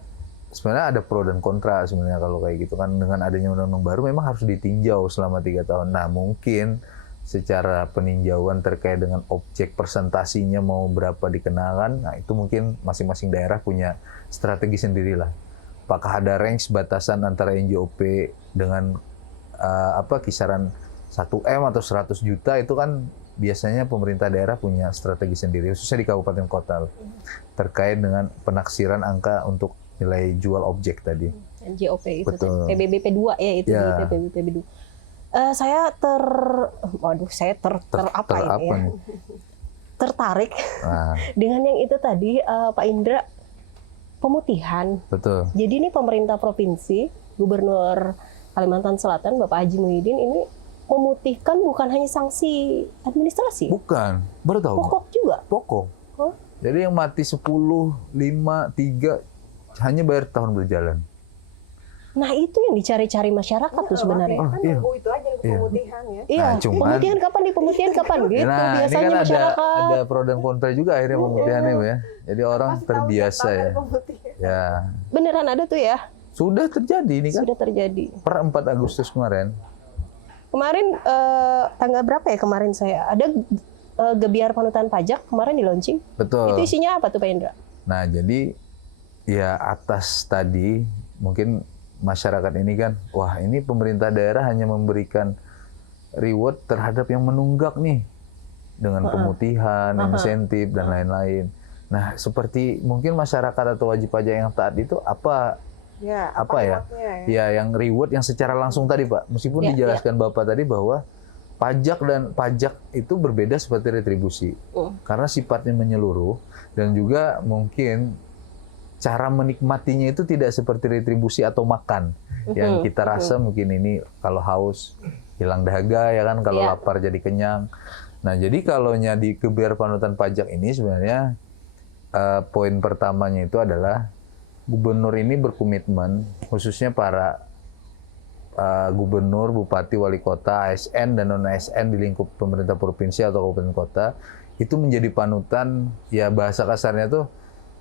sebenarnya ada pro dan kontra sebenarnya kalau kayak gitu kan, dengan adanya undang-undang baru memang harus ditinjau selama 3 tahun. Nah, mungkin secara peninjauan terkait dengan objek presentasinya mau berapa dikenakan, nah itu mungkin masing-masing daerah punya strategi sendirilah. Apakah ada range batasan antara NJOP dengan kisaran 1M atau 100 juta, itu kan biasanya pemerintah daerah punya strategi sendiri, khususnya di kabupaten kota terkait dengan penaksiran angka untuk nilai jual objek tadi. NJOP itu Betul. PBBP 2 ya itu Ya. di PBBP 2. Saya tertarik dengan yang itu tadi, Pak Indra, pemutihan. Betul. Jadi ini pemerintah provinsi, Gubernur Kalimantan Selatan, Bapak Haji Muhyiddin ini memutihkan bukan hanya sanksi administrasi, Bukan, baru tahu. pokok juga. Pokok. Oh. Jadi yang mati 10, 5, 3 hanya bayar tahun berjalan. Nah itu yang dicari-cari masyarakat tuh sebenarnya. Kan iya. nunggu itu aja Iya. pemutihan ya. Iya, Nah, cuman- pemutihan kapan nih? Pemutihan kapan gitu Nah, ini biasanya kan masyarakat. ada pro dan kontra juga akhirnya pemutihannya, Bu, ya. Jadi orang terbiasa ya. Ya, Beneran ada tuh ya, sudah terjadi ini kan. sudah terjadi. Per 4 Agustus kemarin. Kemarin tanggal berapa ya kemarin saya ada gebiar panutan pajak kemarin di launching. Betul. Itu isinya apa tuh Pak Indra? Nah, jadi ya atas tadi mungkin masyarakat ini kan, wah ini pemerintah daerah hanya memberikan reward terhadap yang menunggak nih dengan pemutihan, insentif dan lain-lain. Nah, seperti mungkin masyarakat atau wajib pajak yang taat itu apa Ya, ya? Ya, yang reward yang secara langsung tadi, Pak. Meskipun Ya, dijelaskan Bapak tadi bahwa pajak itu berbeda seperti retribusi. Karena sifatnya menyeluruh dan juga mungkin cara menikmatinya itu tidak seperti retribusi atau makan. Yang kita rasa mungkin ini kalau haus hilang dahaga ya kan, kalau lapar jadi kenyang. Nah, jadi kalaunya di geber panutan pajak ini sebenarnya poin pertamanya itu adalah gubernur ini berkomitmen, khususnya para gubernur, bupati, wali kota, ASN dan non ASN di lingkup pemerintah provinsi atau kabupaten kota itu menjadi panutan, ya bahasa kasarnya tuh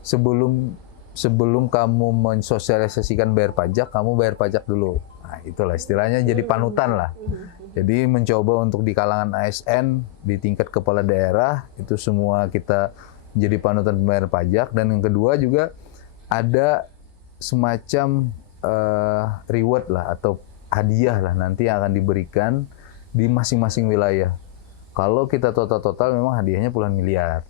sebelum kamu mensosialisasikan bayar pajak, kamu bayar pajak dulu. Nah, itulah istilahnya jadi panutan lah. Jadi mencoba untuk di kalangan ASN, di tingkat kepala daerah, itu semua kita jadi panutan pembayar pajak. Dan yang kedua juga ada semacam reward lah atau hadiah lah nanti yang akan diberikan di masing-masing wilayah. Kalau kita total memang hadiahnya puluhan miliar.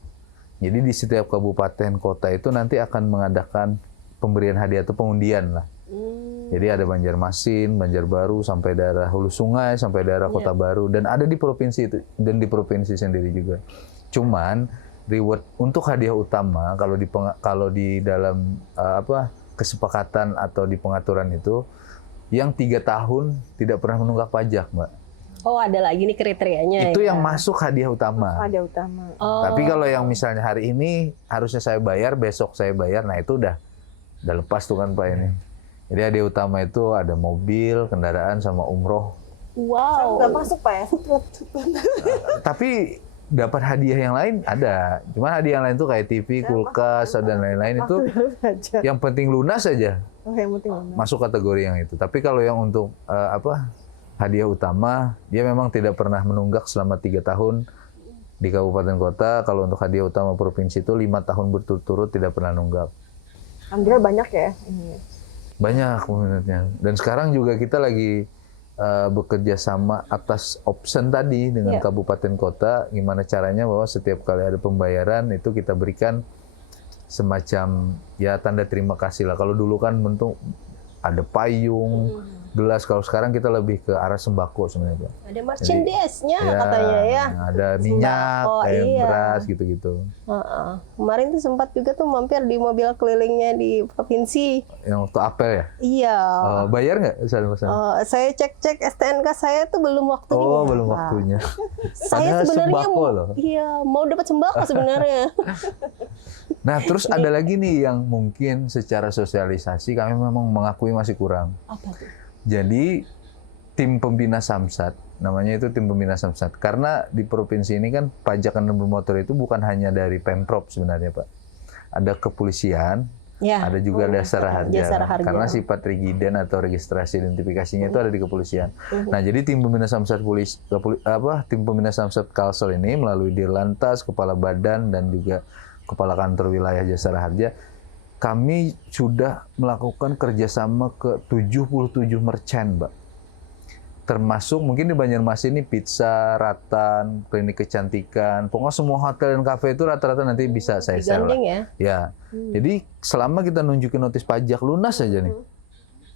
Jadi di setiap kabupaten kota itu nanti akan mengadakan pemberian hadiah atau pengundian lah. Jadi ada Banjarmasin, Banjarbaru, sampai daerah Hulu Sungai, sampai daerah Kota Baru, dan ada di provinsi itu dan di provinsi sendiri juga. Cuman reward untuk hadiah utama kalau di dalam kesepakatan atau di pengaturan itu yang 3 tahun tidak pernah menunggak pajak, Mbak. Oh, ada lagi nih kriterianya. Itu ya? yang masuk hadiah utama. Ada utama. Oh. Tapi kalau yang misalnya hari ini harusnya saya bayar, besok saya bayar, nah itu udah lepas tuh kan Pak ini. Jadi hadiah utama itu ada mobil, kendaraan, sama umroh. Wow. Nggak masuk Pak ya? Tapi dapat hadiah yang lain ada. Cuma hadiah yang lain tuh kayak TV, kulkas, dan lain-lain itu yang penting lunas saja. Oh, yang penting lunas. Masuk kategori yang itu. Tapi kalau yang untuk hadiah utama, dia memang tidak pernah menunggak selama 3 tahun di kabupaten kota. Kalau untuk hadiah utama provinsi itu 5 tahun berturut-turut tidak pernah nunggak. Alhamdulillah banyak ya. Banyak peminatnya. Dan sekarang juga kita lagi bekerja sama atas option tadi dengan kabupaten kota. Gimana caranya bahwa setiap kali ada pembayaran itu kita berikan semacam ya tanda terima kasih lah. Kalau dulu kan bentuk ada payung, gelas. Kalau sekarang kita lebih ke arah sembako sebenarnya. Ada merchandise-nya katanya ya. Ada minyak, Sembako, kayak iya. beras gitu-gitu. Kemarin tuh sempat juga tuh mampir di mobil kelilingnya di provinsi. Yang waktu apel ya? Iya. Bayar nggak pesan-pesan? Saya cek STNK saya tuh belum waktunya. Oh, belum Pak. waktunya. Saya Padahal sebenarnya sembako loh. Iya, mau dapat sembako sebenarnya. Nah, terus ada lagi nih yang mungkin secara sosialisasi kami memang mengakui masih kurang. Apa tuh? Jadi tim pembina Samsat, namanya itu tim pembina Samsat. Karena di provinsi ini kan pajak kendaraan bermotor itu bukan hanya dari Pemprov sebenarnya, Pak. Ada kepolisian, ada juga Jasara Harja. Karena sifat rigiden atau registrasi identifikasinya itu ada di kepolisian. Nah, jadi tim pembina Samsat tim pembina Samsat Kalsel ini melalui Dirlantas, Kepala Badan dan juga Kepala Kantor Wilayah Jasara Harja, kami sudah melakukan kerjasama ke 77 merchant, Mbak. Termasuk mungkin di Banjarmasin ini pizza, Ratan, klinik kecantikan, pokoknya semua hotel dan kafe itu rata-rata nanti bisa saya share lah. Ya. Jadi selama kita nunjukin notis pajak lunas aja nih,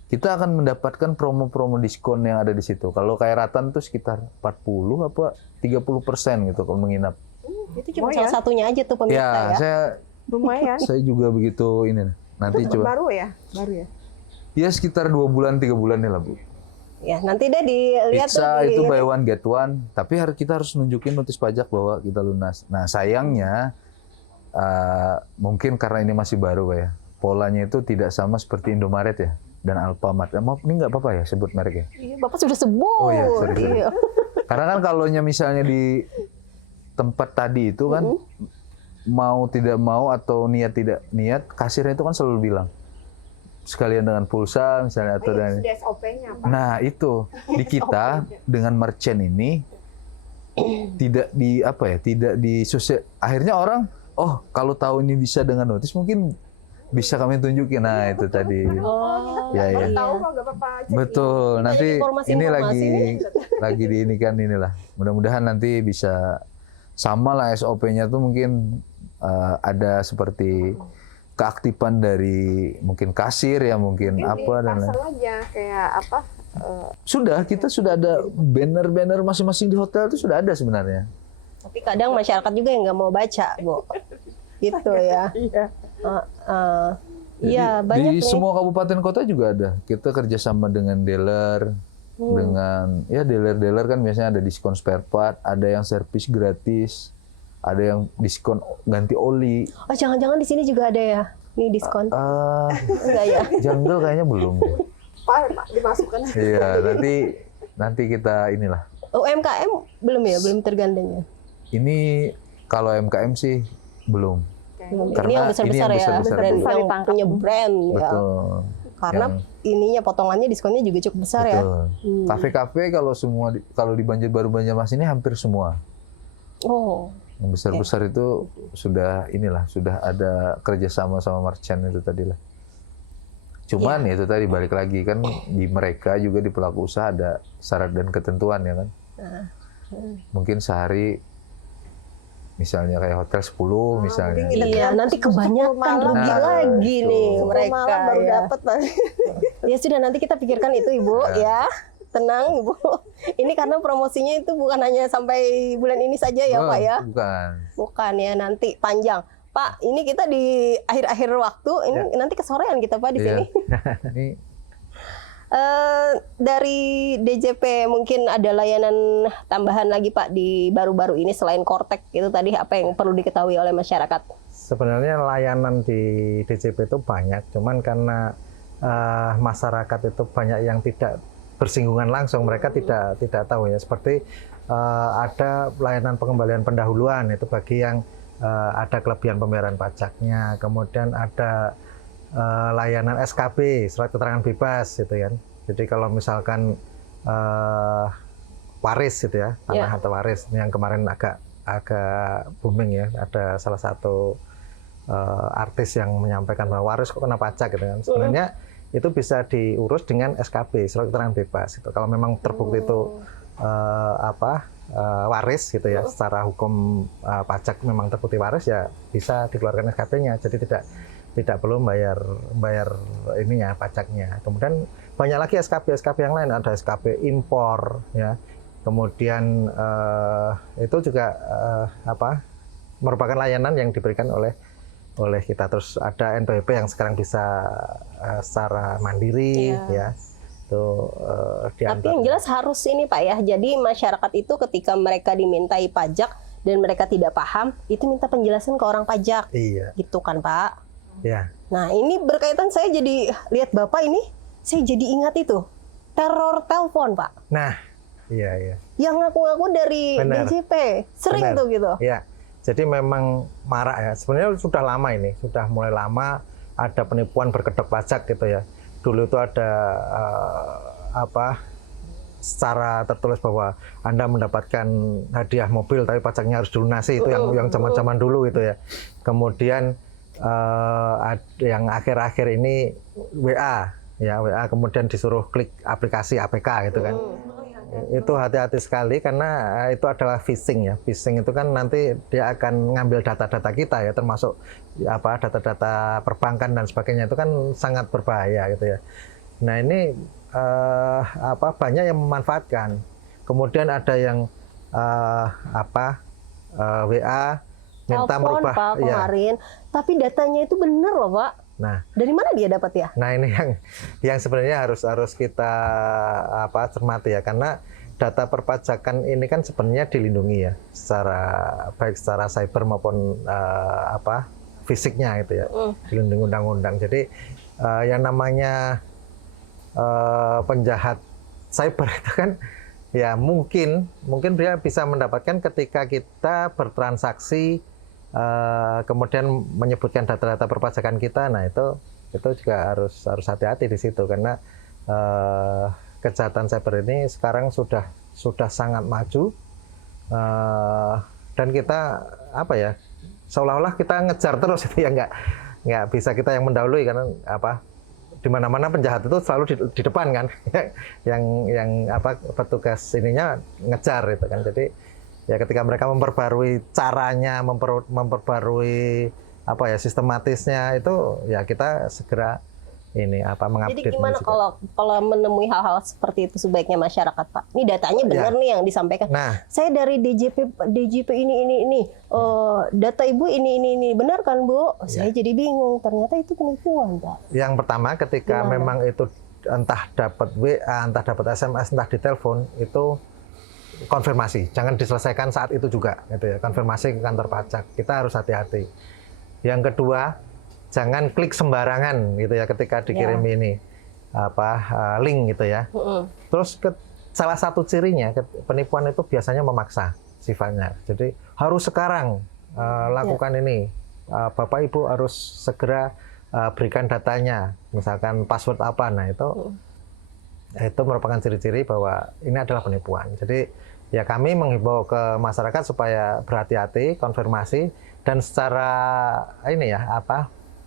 kita akan mendapatkan promo-promo diskon yang ada di situ. Kalau kayak Ratan tuh sekitar 40 apa 30% gitu kalau menginap. Itu cuma salah satunya aja tuh pemirsa ya. Lumayan. Saya juga begitu ini. Nanti coba. Baru ya? Ya sekitar 2 bulan 3 bulan nih lah, Bu. Ya, nanti deh dilihat Pizza itu buy one get one, tapi kita harus nunjukin notis pajak bahwa kita lunas. Nah, sayangnya mungkin karena ini masih baru, Pak ya. Polanya itu tidak sama seperti Indomaret ya dan Alfamart. Maaf, ini nggak apa-apa ya sebut mereknya? Iya, Bapak sudah sebut. Oh iya, sorry. Karena kan kalau misalnya di tempat tadi itu kan mau tidak mau atau niat tidak niat, kasirnya itu kan selalu bilang sekalian dengan pulsa misalnya atau dan Sudah SOP-nya, Pak. nah itu di kita dengan merchant ini tidak di sosial, akhirnya orang kalau tahu ini bisa dengan notis mungkin bisa kami tunjukin. Nah itu tadi ya Tahu kok nggak apa-apa aja. betul. Nanti ini Informasi-informasi lagi diinikan inilah, mudah-mudahan nanti bisa sama lah SOP-nya tuh mungkin ada seperti keaktifan dari mungkin kasir ya mungkin apa dan lain. aja kayak apa? Kita sudah ada banner-banner masing-masing di hotel itu sudah ada sebenarnya. Tapi kadang masyarakat juga yang nggak mau baca, Bu. Gitu ya. Iya. Iya, banyak di nih. semua kabupaten kota juga ada. Kita kerjasama dengan dealer, dengan ya dealer-dealer kan biasanya ada diskon spare part, ada yang servis gratis, ada yang diskon ganti oli. Oh, jangan-jangan di sini juga ada ya? Nih diskon. Enggak ya? Jungle kayaknya belum. Pak, dimasukkan. Iya, nanti kita inilah. UMKM belum ya? Belum tergandeng ya? Ini kalau MKM sih belum. Belum. Karena Ini yang besar-besar ini yang ya, besar-besar brand dulu. yang Ditangkap. punya brand ya. Betul. Karena ininya potongannya diskonnya juga cukup besar ya. Betul. Kafe-kafe kalau kalau di Banjarbaru Banjarmasin ini hampir semua. Oh, Yang besar-besar itu sudah ada kerjasama sama merchant itu tadi lah. Cuman ya itu tadi balik lagi kan di mereka juga di pelaku usaha ada syarat dan ketentuan ya kan. Mungkin sehari misalnya kayak hotel 10 misalnya. mungkin iya. Nanti kebanyakan malam. rugi Nah, lagi betul. nih 10 mereka malam baru ya. dapat Pak. Ya sudah, nanti kita pikirkan itu Ibu ya. Tenang Ibu. Ini karena promosinya itu bukan hanya sampai bulan ini saja ya Pak ya. Bukan. Bukan ya, nanti panjang. Pak, ini kita di akhir-akhir waktu, ini nanti kesorean kita Pak di sini. Ini Dari DJP mungkin ada layanan tambahan lagi Pak di baru-baru ini selain Kortek itu tadi, apa yang perlu diketahui oleh masyarakat? Sebenarnya layanan di DJP itu banyak, cuman karena masyarakat itu banyak yang tidak bersinggungan langsung, mereka tidak tahu ya. Seperti ada layanan pengembalian pendahuluan itu bagi yang ada kelebihan pembayaran pajaknya, kemudian ada layanan SKB, surat keterangan bebas gitu kan. Jadi kalau misalkan waris gitu ya, tanah atau waris yang kemarin agak booming ya, ada salah satu artis yang menyampaikan bahwa waris kok kena pajak gitu kan. Sebenarnya itu bisa diurus dengan SKB, surat keterangan bebas gitu. Kalau memang terbukti itu waris gitu ya, secara hukum pajak memang terbukti waris ya bisa dikeluarkan SKB-nya. Jadi tidak perlu bayar ininya pajaknya. Kemudian banyak lagi SKB yang lain, ada SKB impor ya. Kemudian itu juga merupakan layanan yang diberikan oleh kita. Terus ada NPWP yang sekarang bisa secara mandiri ya. Itu Tapi yang jelas harus ini Pak ya. Jadi masyarakat itu ketika mereka dimintai pajak dan mereka tidak paham, itu minta penjelasan ke orang pajak. Iya. Gitu kan Pak? Ya. Nah, ini berkaitan, saya jadi lihat Bapak ini, saya jadi ingat itu teror telepon Pak. Nah, iya. Yang ngaku-ngaku dari Benar. DJP. Sering Benar. tuh gitu. Ya. Jadi memang marak ya. Sebenarnya sudah lama ini, sudah mulai lama ada penipuan berkedok pajak gitu ya. Dulu itu ada secara tertulis bahwa Anda mendapatkan hadiah mobil tapi pajaknya harus dilunasi, itu yang zaman-zaman dulu itu ya. Kemudian yang akhir-akhir ini WA kemudian disuruh klik aplikasi APK gitu kan. Itu hati-hati sekali karena itu adalah phishing ya. Phishing itu kan nanti dia akan ngambil data-data kita ya, termasuk data-data perbankan dan sebagainya, itu kan sangat berbahaya gitu ya. Nah, ini banyak yang memanfaatkan. Kemudian ada yang WA minta Telepon merubah Pak kemarin, tapi datanya itu benar loh Pak. Nah, Dari mana dia dapat ya? Nah, ini yang sebenarnya harus kita cermati ya, karena data perpajakan ini kan sebenarnya dilindungi ya, baik secara cyber maupun fisiknya gitu ya, dilindungi undang-undang. Jadi yang namanya penjahat cyber itu kan ya mungkin dia bisa mendapatkan ketika kita bertransaksi kemudian menyebutkan data-data perpajakan kita. Nah, itu juga harus hati-hati di situ, karena kejahatan cyber ini sekarang sudah sangat maju, dan kita seolah-olah kita ngejar terus itu ya, nggak bisa kita yang mendahului, karena di mana-mana penjahat itu selalu di depan kan, yang petugas ininya ngejar itu kan. Jadi ya ketika mereka memperbarui caranya, memperbarui sistematisnya, itu ya kita segera mengupdate. Jadi gimana kalau menemui hal-hal seperti itu, sebaiknya masyarakat Pak? Ini datanya benar nih yang disampaikan. Nah, saya dari DJP ini, data Ibu ini, benar kan Bu? Saya jadi bingung, ternyata itu penipuan Pak. Yang pertama ketika memang itu entah dapat WA, entah dapat SMS, entah ditelepon, itu konfirmasi. Jangan diselesaikan saat itu juga, gitu ya. Konfirmasi ke kantor pajak. Kita harus hati-hati. Yang kedua, jangan klik sembarangan, gitu ya, ketika dikirim ini link, gitu ya. Terus salah satu cirinya penipuan itu biasanya memaksa sifatnya. Jadi harus sekarang lakukan ini. Bapak Ibu harus segera berikan datanya, misalkan password apa. Nah itu merupakan ciri-ciri bahwa ini adalah penipuan. Jadi ya kami menghimbau ke masyarakat supaya berhati-hati, konfirmasi, dan secara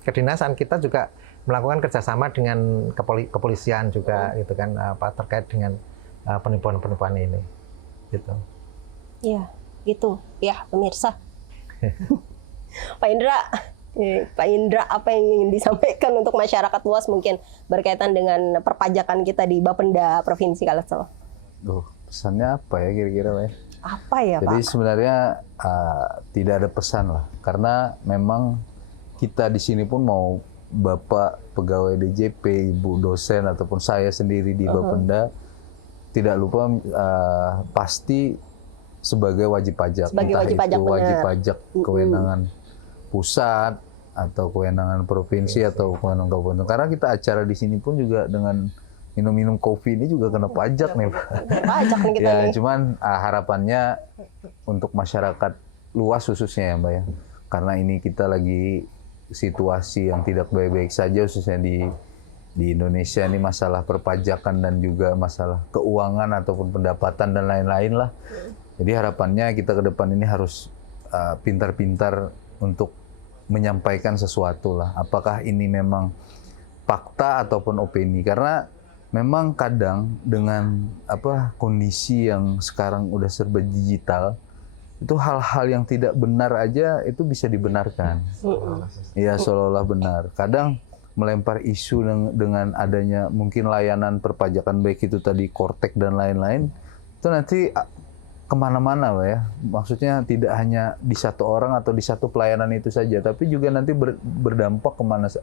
kedinasan kita juga melakukan kerjasama dengan kepolisian juga, gitu kan, terkait dengan penipuan-penipuan ini, gitu. Iya, gitu ya pemirsa. Pak Indra, apa yang ingin disampaikan untuk masyarakat luas mungkin berkaitan dengan perpajakan kita di Bapenda Provinsi Kalsel? Pesannya apa ya kira-kira, Pak? Apa ya, Pak? Jadi sebenarnya tidak ada pesan lah, karena memang kita di sini pun mau Bapak pegawai DJP, Ibu dosen ataupun saya sendiri di Bapenda, tidak lupa pasti sebagai wajib pajak, sebagai entah wajib pajak, itu wajib pajak kewenangan pusat atau kewenangan provinsi atau kewenangan kabupaten. Karena kita acara di sini pun juga dengan minum-minum kopi ini juga kena pajak nih, Pak. Pajak nih kita ya, nih. cuman harapannya untuk masyarakat luas khususnya ya, Mbak ya. Karena ini kita lagi situasi yang tidak baik-baik saja, khususnya di Indonesia ini, masalah perpajakan dan juga masalah keuangan ataupun pendapatan dan lain-lain lah. Jadi harapannya kita ke depan ini harus pintar-pintar untuk menyampaikan sesuatu lah. Apakah ini memang fakta ataupun opini? Karena memang kadang dengan kondisi yang sekarang udah serba digital, itu hal-hal yang tidak benar aja itu bisa dibenarkan. Iya, seolah-olah benar. Kadang melempar isu dengan adanya mungkin layanan perpajakan, baik itu tadi Kortek dan lain-lain, itu nanti kemana-mana, Pak ya. Maksudnya tidak hanya di satu orang atau di satu pelayanan itu saja, tapi juga nanti berdampak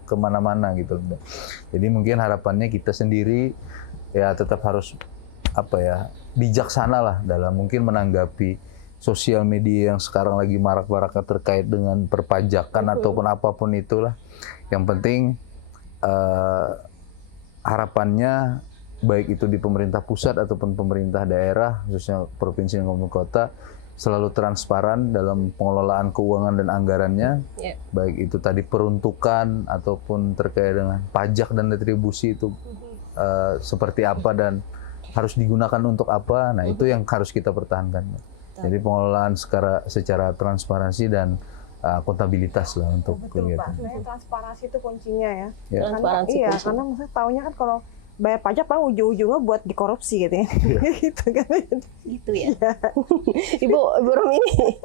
kemana-mana gitu. Jadi mungkin harapannya kita sendiri ya tetap harus bijaksana lah dalam mungkin menanggapi sosial media yang sekarang lagi marak-maraknya terkait dengan perpajakan ataupun apapun itulah. Yang penting harapannya baik itu di pemerintah pusat ataupun pemerintah daerah, khususnya provinsi dan kabupaten kota, selalu transparan dalam pengelolaan keuangan dan anggarannya, baik itu tadi peruntukan ataupun terkait dengan pajak dan retribusi itu seperti apa dan harus digunakan untuk apa. Nah itu yang harus kita pertahankan. Jadi pengelolaan secara transparansi dan akuntabilitas lah untuk kegiatan. Sebenarnya transparansi itu kuncinya ya. Transparansi kuncinya. Karena maksudnya taunya kan kalau bayar pajak paling ujung-ujungnya buat dikorupsi gitu ya. Gitu kan. Gitu ya. Ibu Romi ini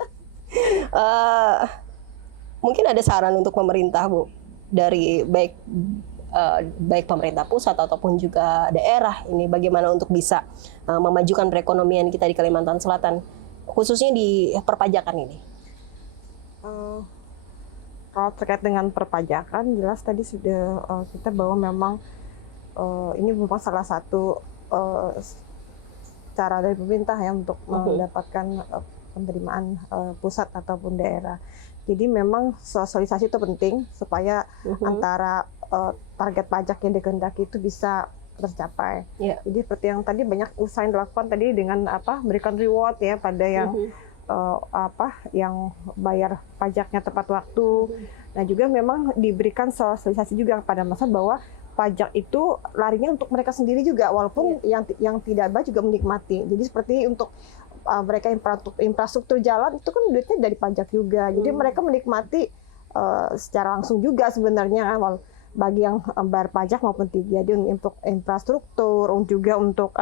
mungkin ada saran untuk pemerintah, Bu, dari baik pemerintah pusat ataupun juga daerah ini, bagaimana untuk bisa memajukan perekonomian kita di Kalimantan Selatan, khususnya di perpajakan ini? Kalau terkait dengan perpajakan, jelas tadi sudah kita bahwa memang ini merupakan salah satu cara dari pemerintah ya untuk mendapatkan penerimaan pusat ataupun daerah. Jadi memang sosialisasi itu penting supaya antara target pajak yang dikehendaki itu bisa tercapai. Jadi seperti yang tadi banyak usaha yang dilakukan tadi dengan berikan reward ya pada yang yang bayar pajaknya tepat waktu. Nah juga memang diberikan sosialisasi juga kepada masyarakat bahwa pajak itu larinya untuk mereka sendiri juga, walaupun yang tidak bayar juga menikmati. Jadi seperti untuk mereka infrastruktur jalan itu kan duitnya dari pajak juga. Jadi mereka menikmati secara langsung juga sebenarnya kan, bagi yang bayar pajak maupun tidak. Jadi untuk infrastruktur, juga untuk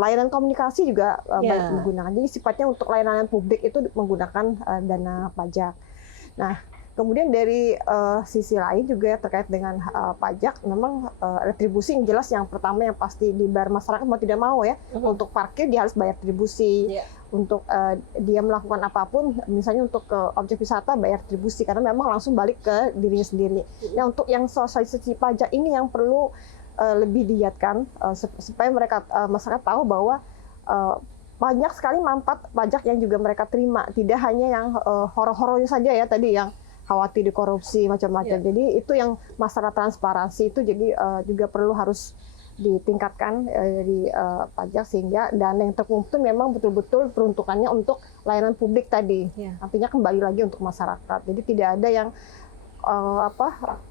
layanan komunikasi juga baik menggunakan. Jadi sifatnya untuk layanan publik itu menggunakan dana pajak. Nah, Kemudian dari sisi lain juga terkait dengan pajak, memang retribusi yang jelas yang pertama yang pasti dibayar masyarakat mau tidak mau ya. Untuk parkir dia harus bayar retribusi. Untuk dia melakukan apapun, misalnya untuk ke objek wisata bayar retribusi karena memang langsung balik ke dirinya sendiri. Nah untuk yang sosialisasi pajak ini yang perlu lebih digiatkan supaya mereka masyarakat tahu bahwa banyak sekali manfaat pajak yang juga mereka terima, tidak hanya yang horor-horornya saja ya tadi yang khawatir dikorupsi macam-macam. Jadi itu yang masalah transparansi itu jadi juga perlu harus ditingkatkan dari pajak sehingga dana yang terkumpul memang betul-betul peruntukannya untuk layanan publik tadi. Artinya kembali lagi untuk masyarakat. Jadi tidak ada yang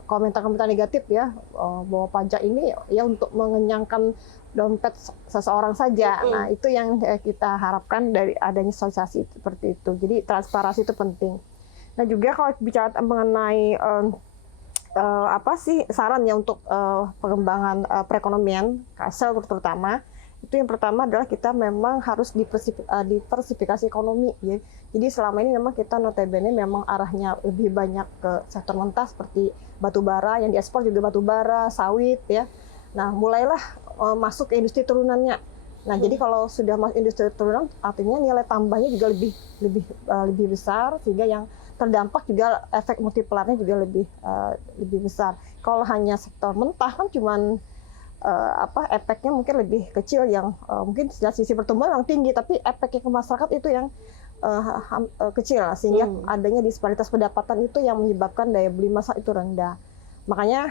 komentar-komentar negatif ya bahwa pajak ini ya untuk mengenyangkan dompet seseorang saja. Nah, itu yang kita harapkan dari adanya sosialisasi seperti itu. Jadi transparansi itu penting. Nah, juga kalau bicara mengenai saran ya untuk pengembangan perekonomian Kalsel terutama, itu yang pertama adalah kita memang harus diversifikasi ekonomi ya. Jadi selama ini memang kita notabene memang arahnya lebih banyak ke sektor mentah seperti batu bara, yang diekspor juga batu bara, sawit ya. Nah, mulailah masuk ke industri turunannya. Nah, jadi kalau sudah masuk industri turunan artinya nilai tambahnya juga lebih besar sehingga yang terdampak juga efek multipliernya juga lebih besar. Kalau hanya sektor mentah kan cuman efeknya mungkin lebih kecil yang mungkin dari sisi pertumbuhan yang tinggi tapi efeknya ke masyarakat itu yang kecil sehingga adanya disparitas pendapatan itu yang menyebabkan daya beli masyarakat itu rendah. Makanya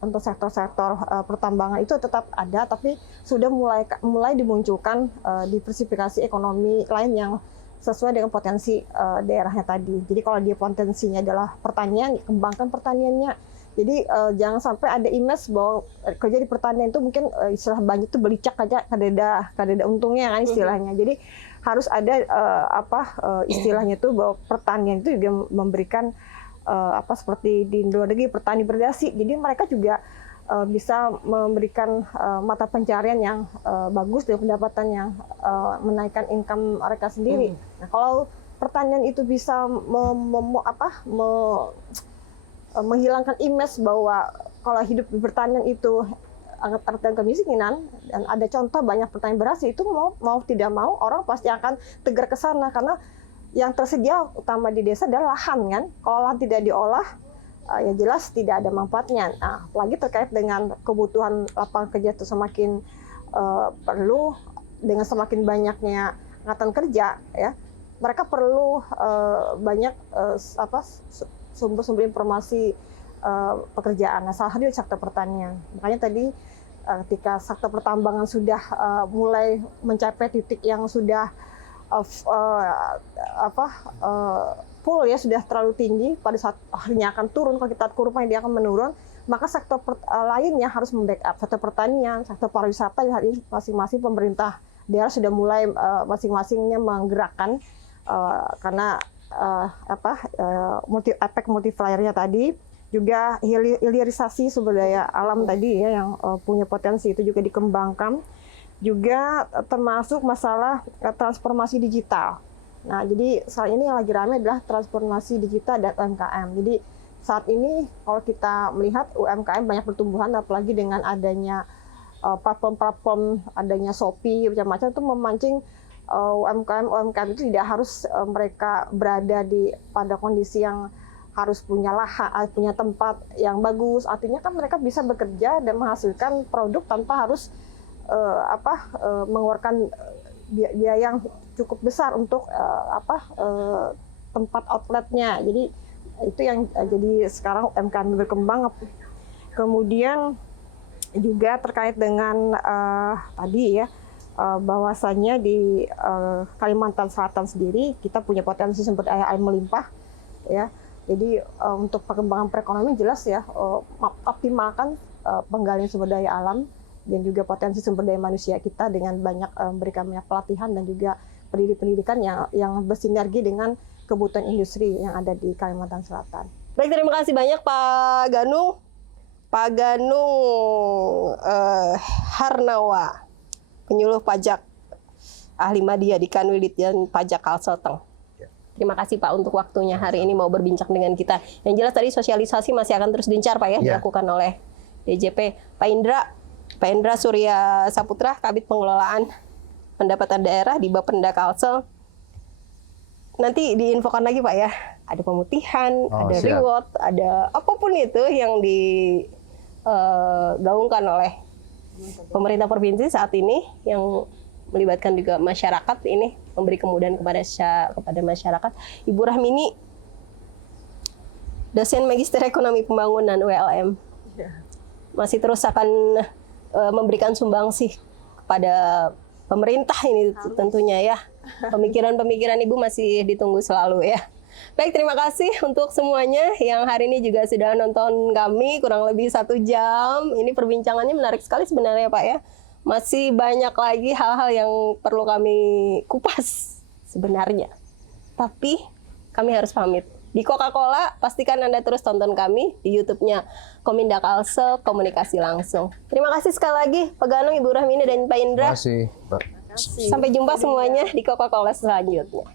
untuk sektor-sektor pertambangan itu tetap ada tapi sudah mulai dimunculkan diversifikasi ekonomi lain yang sesuai dengan potensi daerahnya tadi. Jadi kalau dia potensinya adalah pertanian, kembangkan pertaniannya. Jadi jangan sampai ada image bahwa kerja di pertanian itu mungkin istilah banyak itu belicak aja kadeda untungnya kan istilahnya. Jadi harus ada istilahnya itu bahwa pertanian itu juga memberikan seperti di luar negeri petani berdasi. Jadi mereka juga bisa memberikan mata pencarian yang bagus dan pendapatan yang menaikkan income mereka sendiri. Nah, kalau pertanian itu bisa menghilangkan image bahwa kalau hidup di pertanian itu akan kemiskinan dan ada contoh banyak petani beras itu mau tidak mau orang pasti akan tegar ke sana karena yang tersedia utama di desa adalah lahan kan. Kalau lahan tidak diolah ya jelas tidak ada manfaatnya. Nah, apalagi terkait dengan kebutuhan lapangan kerja itu semakin perlu dengan semakin banyaknya angkatan kerja ya. Mereka perlu banyak sumber-sumber informasi pekerjaan. Nah, salah satunya sektor pertanian. Makanya tadi ketika sektor pertambangan sudah mulai mencapai titik yang sudah full ya sudah terlalu tinggi pada saat akhirnya akan turun kalau kita kurvanya dia akan menurun maka sektor lainnya harus membackup sektor pertanian, sektor pariwisata yang hari ini masing-masing pemerintah daerah sudah mulai masing-masingnya menggerakkan karena efek multipliernya tadi juga hilirisasi sumber daya alam tadi ya yang punya potensi itu juga dikembangkan. Juga termasuk masalah transformasi digital. Nah, jadi saat ini yang lagi ramai adalah transformasi digital dan UMKM. Jadi saat ini kalau kita melihat UMKM banyak pertumbuhan, apalagi dengan adanya platform-platform, adanya Shopee, macam-macam itu memancing UMKM itu tidak harus mereka berada pada kondisi yang harus punya lahan, punya tempat yang bagus. Artinya kan mereka bisa bekerja dan menghasilkan produk tanpa harus mengeluarkan biaya yang cukup besar untuk tempat outletnya. Jadi itu yang jadi sekarang UMKM berkembang. Kemudian juga terkait dengan tadi ya bahwasannya di Kalimantan Selatan sendiri kita punya potensi sumber daya alam melimpah ya. Jadi untuk perkembangan perekonomian jelas ya optimalkan penggalian sumber daya alam dan juga potensi sumber daya manusia kita dengan memberikan banyak pelatihan dan juga pendidikan yang bersinergi dengan kebutuhan industri yang ada di Kalimantan Selatan. Baik, terima kasih banyak Pak Ganung. Pak Ganung Harnawa, penyuluh pajak ahli media di Kanwil Ditjen Pajak Kalsel. Terima kasih Pak untuk waktunya hari ini mau berbincang dengan kita. Yang jelas tadi sosialisasi masih akan terus gencar Pak ya, dilakukan oleh DJP. Pak Indra Surya Saputra, Kabid Pengelolaan Pendapatan Daerah di Bapenda Kalsel. Nanti diinfokan lagi Pak ya, ada pemutihan, ada siap. reward, ada apapun itu yang digaungkan oleh pemerintah provinsi saat ini yang melibatkan juga masyarakat ini, memberi kemudahan kepada masyarakat. Ibu Rahmini, dosen Magister Ekonomi Pembangunan ULM, masih terus akan memberikan sumbangsih kepada pemerintah ini tentunya ya. Pemikiran-pemikiran Ibu masih ditunggu selalu ya. Baik, terima kasih untuk semuanya yang hari ini juga sudah nonton kami kurang lebih 1 jam. Ini perbincangannya menarik sekali sebenarnya Pak ya. Masih banyak lagi hal-hal yang perlu kami kupas sebenarnya. Tapi kami harus pamit. Di Coca-Cola, pastikan Anda terus tonton kami di YouTube-nya Kominda Kalsel Komunikasi Langsung. Terima kasih sekali lagi Pak Ganung, Ibu Rahmini, dan Pak Indra. Terima kasih, Pak. Sampai jumpa semuanya di Coca-Cola selanjutnya.